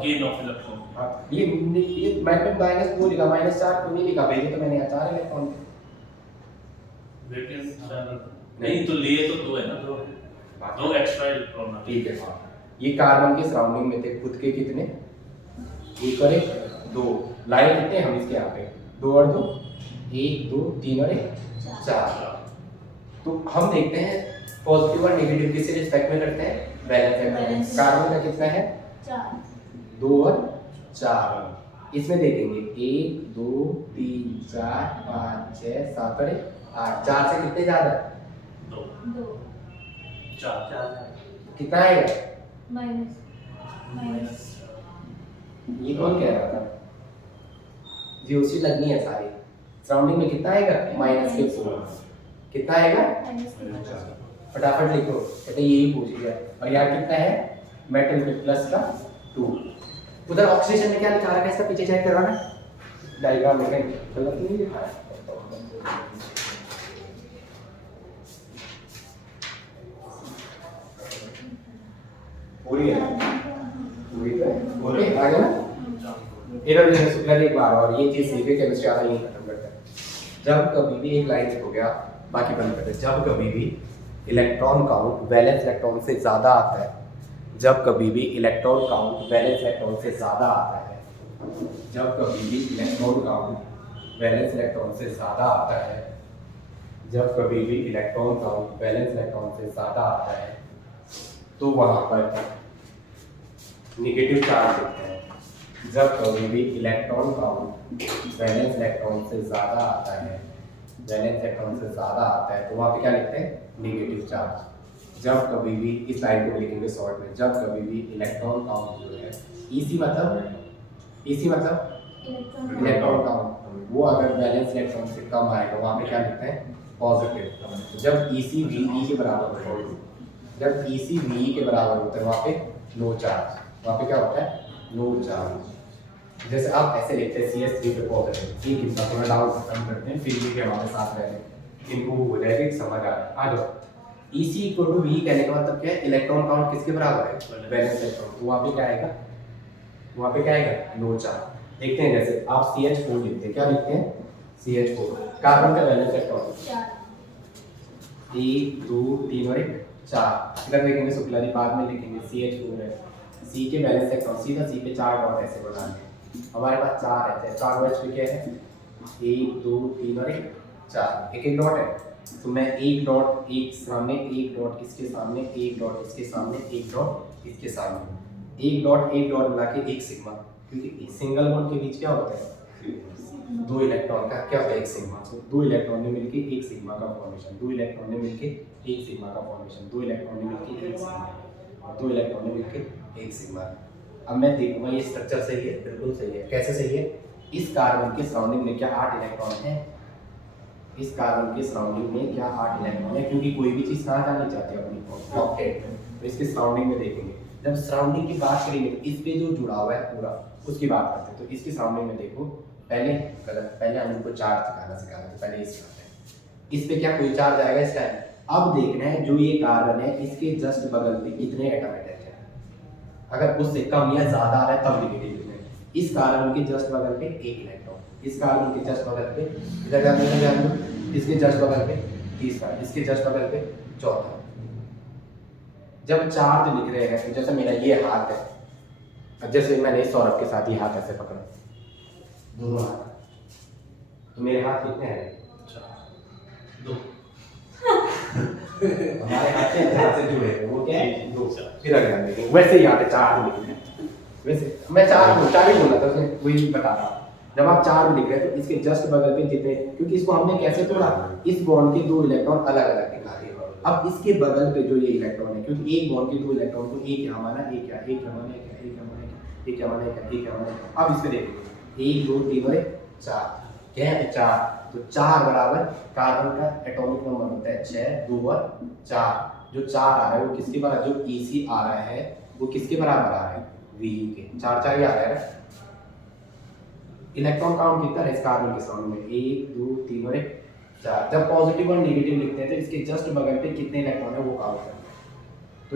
गेन ऑफ इलेक्ट्रॉन। हाँ, ये मैंने -2 लिखा, -4 क्यों नहीं लिखा, भेजे तो मैंने 4 इलेक्ट्रॉन नहीं तो लिए तो 2 है ना, 2 एक्स्ट्रा इलेक्ट्रॉन। ठीक है। हाँ ये कार्बन के सराउंडिंग में थे खुद के कितने, 1 और 1 2, लाए कितने हम इसके यहाँ पे 2 और 2 1 2 3 और 1 4। तो हम देखते हैं पॉजिटिव और नेगेटिव किससे रिस्पेक्ट में करते हैं, बैलेंस इलेक्ट्रॉन। कार्बन का कितना है 4 2 और 4, इसमें देखेंगे 1 2 3 4 5 6 7 और 8, 4 से कितने ज्यादा 2 कितना आएगा, माइनस ये कौन कह रहा था, जीओसी लगनी है सारी, सराउंडिंग में कितना आएगा -4, कितना आएगा फटाफट लिखो, कहते यही पूछ लिया। और यार कितना है मेटल पे प्लस का 2, उधर ऑक्सीडेशन में क्या लिखा रखा है इसका पीछे चेक करवाना, डायग्राम में कहीं गलत नहीं लिखा है, पूरी है पूरी तो है, ओके आ गया ना। इधर जैसे शुक्ला जी एक बार और ये चीज सीखे, केमिस्ट्री आधा यही खत्म करते हैं। जब कभी भी एक लाइन हो गया, बाकी बंद करते हैं, जब कभी भी इलेक्ट्रॉन काउंट वैलेंस इलेक्ट्रॉन से ज़्यादा आता है, जब कभी भी इलेक्ट्रॉन काउंट वैलेंस इलेक्ट्रॉन से ज़्यादा आता है, जब कभी भी इलेक्ट्रॉन काउंट वैलेंस इलेक्ट्रॉन से ज़्यादा आता है, जब कभी भी इलेक्ट्रॉन काउंट वैलेंस इलेक्ट्रॉन से ज़्यादा आता है तो वहाँ पर नेगेटिव चार्ज होते हैं। जब कभी भी इलेक्ट्रॉन काउंट वैलेंस इलेक्ट्रॉन से ज़्यादा आता है तो वहाँ पे क्या लिखते हैं? Negative charge. जब कभी भी, इस लाइन को लिखेंगे शॉर्ट में, जब कभी भी इलेक्ट्रॉन काउंट जो है ईसी मतलब इलेक्ट्रॉन काउंट, वो अगर वैलेंस इलेक्ट्रॉन से कम आएगा वहाँ पे क्या लिखते हैं? पॉजिटिव। जब ईसी वी के बराबर होता है, जब ईसी वी के बराबर होता है वहाँ पे नो चार्ज, वहाँ पे क्या होता है? No charge. जैसे आप ऐसे लिखते हैं CS3 पे पॉजिटिव, ठीक है, थोड़ा डाउट खत्म करते हैं, फिर भी हमारे साथ रहने इनको हो जाएगा, समझ आ जाओ। EC इक्वल टू V कहने का मतलब क्या है? इलेक्ट्रॉन काउंट किसके बराबर है? Valence electron. तो वहाँ पे क्या आएगा? वहाँ पे क्या आएगा? No charge. देखते हैं, जैसे आप CH4 लिखते हैं, क्या लिखते हैं? CH4, कार्बन का वैलेंस इलेक्ट्रॉन 1 2 3 और 1 4। इधर देखेंगे शुक्ला जी, बाद में लिखेंगे CH4 है, C के बैलेंस इलेक्ट्रॉन सीधा C पे 4 डॉट ऐसे बनाने, हमारे पास 4 है, 4 डॉट्स पे क्या है? 1 2 3 और 1 4, एक डॉट है, तो मैं एक डॉट एक सामने, एक डॉट इसके सामने, एक डॉट इसके सामने, एक डॉट इसके सामने, एक डॉट मिला के एक सिग्मा, क्योंकि सिंगल बॉन्ड के बीच क्या होता है? 2 इलेक्ट्रॉन का क्या होता है? एक सिग्मा। तो 2 इलेक्ट्रॉन ने मिलके एक सिग्मा का फॉर्मेशन, 2 इलेक्ट्रॉन ने मिलके एक सिग्मा का फॉर्मेशन, 2 इलेक्ट्रॉन ने मिलके एक सिग्मा, और 2 इलेक्ट्रॉन ने मिलके एक सिग्मा। अब मैं देखूंगा ये स्ट्रक्चर सही है? बिल्कुल सही है। कैसे सही है? इस कार्बन के सराउंडिंग में क्या 8 इलेक्ट्रॉन है? इस कार्बन के सराउंडिंग में क्या 8 इलेक्ट्रॉन है? क्योंकि कोई भी चीज़ कहाँ जानी चाहती है? अपनी पॉकेट में। तो इसके सराउंडिंग में देखेंगे, जब सराउंडिंग की बात करेंगे इस पे जो जुड़ा हुआ है पूरा, उसकी बात करते हैं। तो इसकी सराउंडिंग में देखो, पहले हम इनको चार्ज सिखाते हैं, पहले इस सिखाते हैं। इस पे क्या कोई चार्ज आएगा इस टाइम? अब देखना है जो ये कार्बन है इसके जस्ट बगल पे कितने एटम अटैच है। अगर उससे कम या ज्यादा आ रहा है तब नेगेटिव लिखना है। इस कार्बन के जस्ट बगल पे 1 इलेक्ट्रॉन, इस कार्बन के जस्ट बगल पे, इधर ध्यान दो, इसके जस्ट बगल पे तीसरा, इसके जस्ट बगल पे चौथा। जब चार्ज लिख रहे हैं, तो जैसे मेरा ये हाथ है, अब जैसे मैंने सौरभ के साथ ये हाथ ऐसे पकड़ा, दोनों हाथ, तो मेरे हाथ कितने हैं? 2। हमारे हाथ के हाथ से जुड़े हैं, वो क्या है? 2। फिर अगर हम देखेंगे वैसे ही यहाँ पे 4 लिख रहे हैं, वैसे मैं 4 ही बोला था, उसने वही बता रहा। जब आप 4 लिख रहे हैं तो इसके जस्ट बगल पे जितने, क्योंकि इसको हमने कैसे तोड़ा? इस बॉन्ड के 2 इलेक्ट्रॉन अलग अलग निकाले। अब इसके बगल पे जो ये इलेक्ट्रॉन है, क्योंकि एक बॉन्ड के 2 इलेक्ट्रॉन को एक यहाँ माना, एक यहाँ, एक यहाँ माना, एक यहाँ माना, एक यहाँ माना, एक यहाँ माना। अब इस पे देखिए 1 2 3 और 4, क्या है? 4। तो 4 बराबर कार्बन का एटॉमिक नंबर होता है 6 2 और 4। जो 4 आ रहा है वो किसके बराबर? जो EC आ रहा है वो किसके बराबर आ रहा है? V के। 4 4 ही आ रहा है ना। इलेक्ट्रॉन काउंट कितना है इस कार्बन के साउंड में? 1 2 3 और 4। जब पॉजिटिव और नेगेटिव लिखते हैं तो इसके जस्ट बगल पे कितने इलेक्ट्रॉन है वो काउंट करते हैं। तो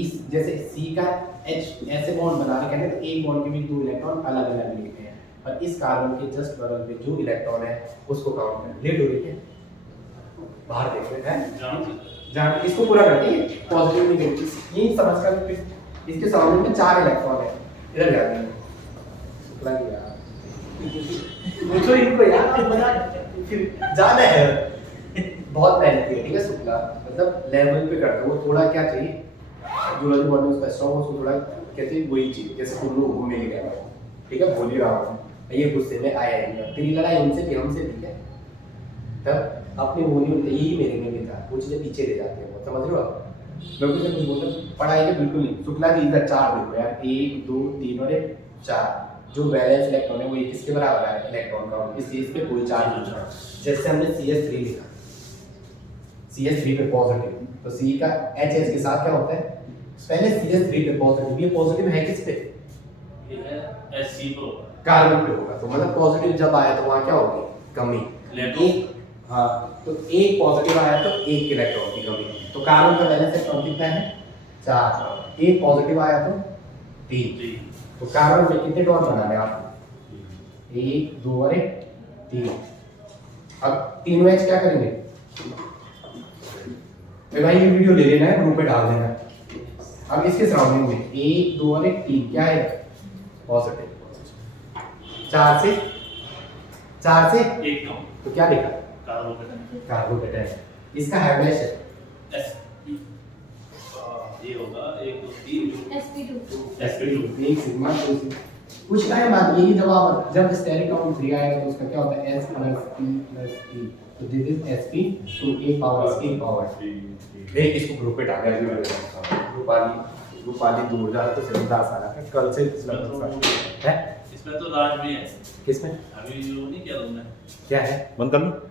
इस जैसे C का H ऐसे बॉन्ड बनाने कहते हैं, तो एक बॉन्ड के भी 2 इलेक्ट्रॉन अलग अलग लिखते हैं, और इस कार्बन के जस्ट बगल पे जो इलेक्ट्रॉन है उसको काउंट करें। लेट हो रही है, बाहर देख रहे हैं, जहाँ इसको पूरा करते हैं पॉजिटिव नेगेटिव ये समझ कर, इसके सामने में 4 इलेक्ट्रॉन है। इधर ध्यान दें, शुक्ला जी यार पूछो इनको यार, बता फिर ज्यादा है, बहुत मेहनती है, ठीक है शुक्ला, मतलब लेवल पे करता है वो। थोड़ा क्या चाहिए, जूलॉजी बॉडी में उसका स्ट्रॉन्ग, उसको थोड़ा कहते हैं वही चीज, जैसे कुल्लू घूमने ले गया, ठीक है, बोल ही रहा हूँ ये गुस्से में आया ही, तेरी लड़ाई उनसे कि हमसे, ठीक है, तब अपनी वो नहीं होती, यही मेरे में भी था, वो चीज़ें पीछे ले जाते हैं, समझ रहे हो आप? बिल्कुल से कुछ बोलते पढ़ाई के बिल्कुल नहीं। शुक्ला जी इधर 4 देखो यार, 1 2 3 और 1 4। जो वैलेंस इलेक्ट्रॉन है वो ये किसके बराबर है? Electron count. इस चीज पे कोई चार्ज नहीं है। जैसे हमने CS3 लिखा, CS3 पे पॉजिटिव, तो C का HH के साथ क्या होता है? पहले CS3 पे पॉजिटिव, ये पॉजिटिव है किस पे? ये है SC पे होगा, कार्बन पे होगा, तो मतलब पॉजिटिव जब आया तो वहाँ क्या होगी? कमी। एक, हाँ, तो एक पॉजिटिव आया तो एक इलेक्ट्रॉन की कमी। तो कार्बन का वैलेंस इलेक्ट्रॉन कितना है? 4। एक पॉजिटिव आया तो 3। तो कार्बन पे कितने डॉट बनाने आप? 1 2 और 3। अब तीनों H क्या करेंगे? तो भाई ये वीडियो ले लेना है, ग्रुप पे डाल देना है। अब इसके सराउंडिंग में 1 2 और 3 क्या है? पॉजिटिव। 4 से 1 कम, तो क्या लिखा? कार्बोकेटाइन इसका हाइब्रिड है एस ये होगा 1 2 3 sp2 sp2 एक सिग्मा टू कुछ टाइम बाद यही जब स्टेरिक काउंट 3 आएगा तो उसका क्या होता है s प्लस p तो दिस इज sp तो a पावर इसकी पावर एक इसको ग्रुप पे डाल दिया ग्रुप वाली दूर जा तो सीधा आसान है कल से है इसमें तो राज भी है किसमें अभी वो नहीं किया तुमने क्या है बंद कर लो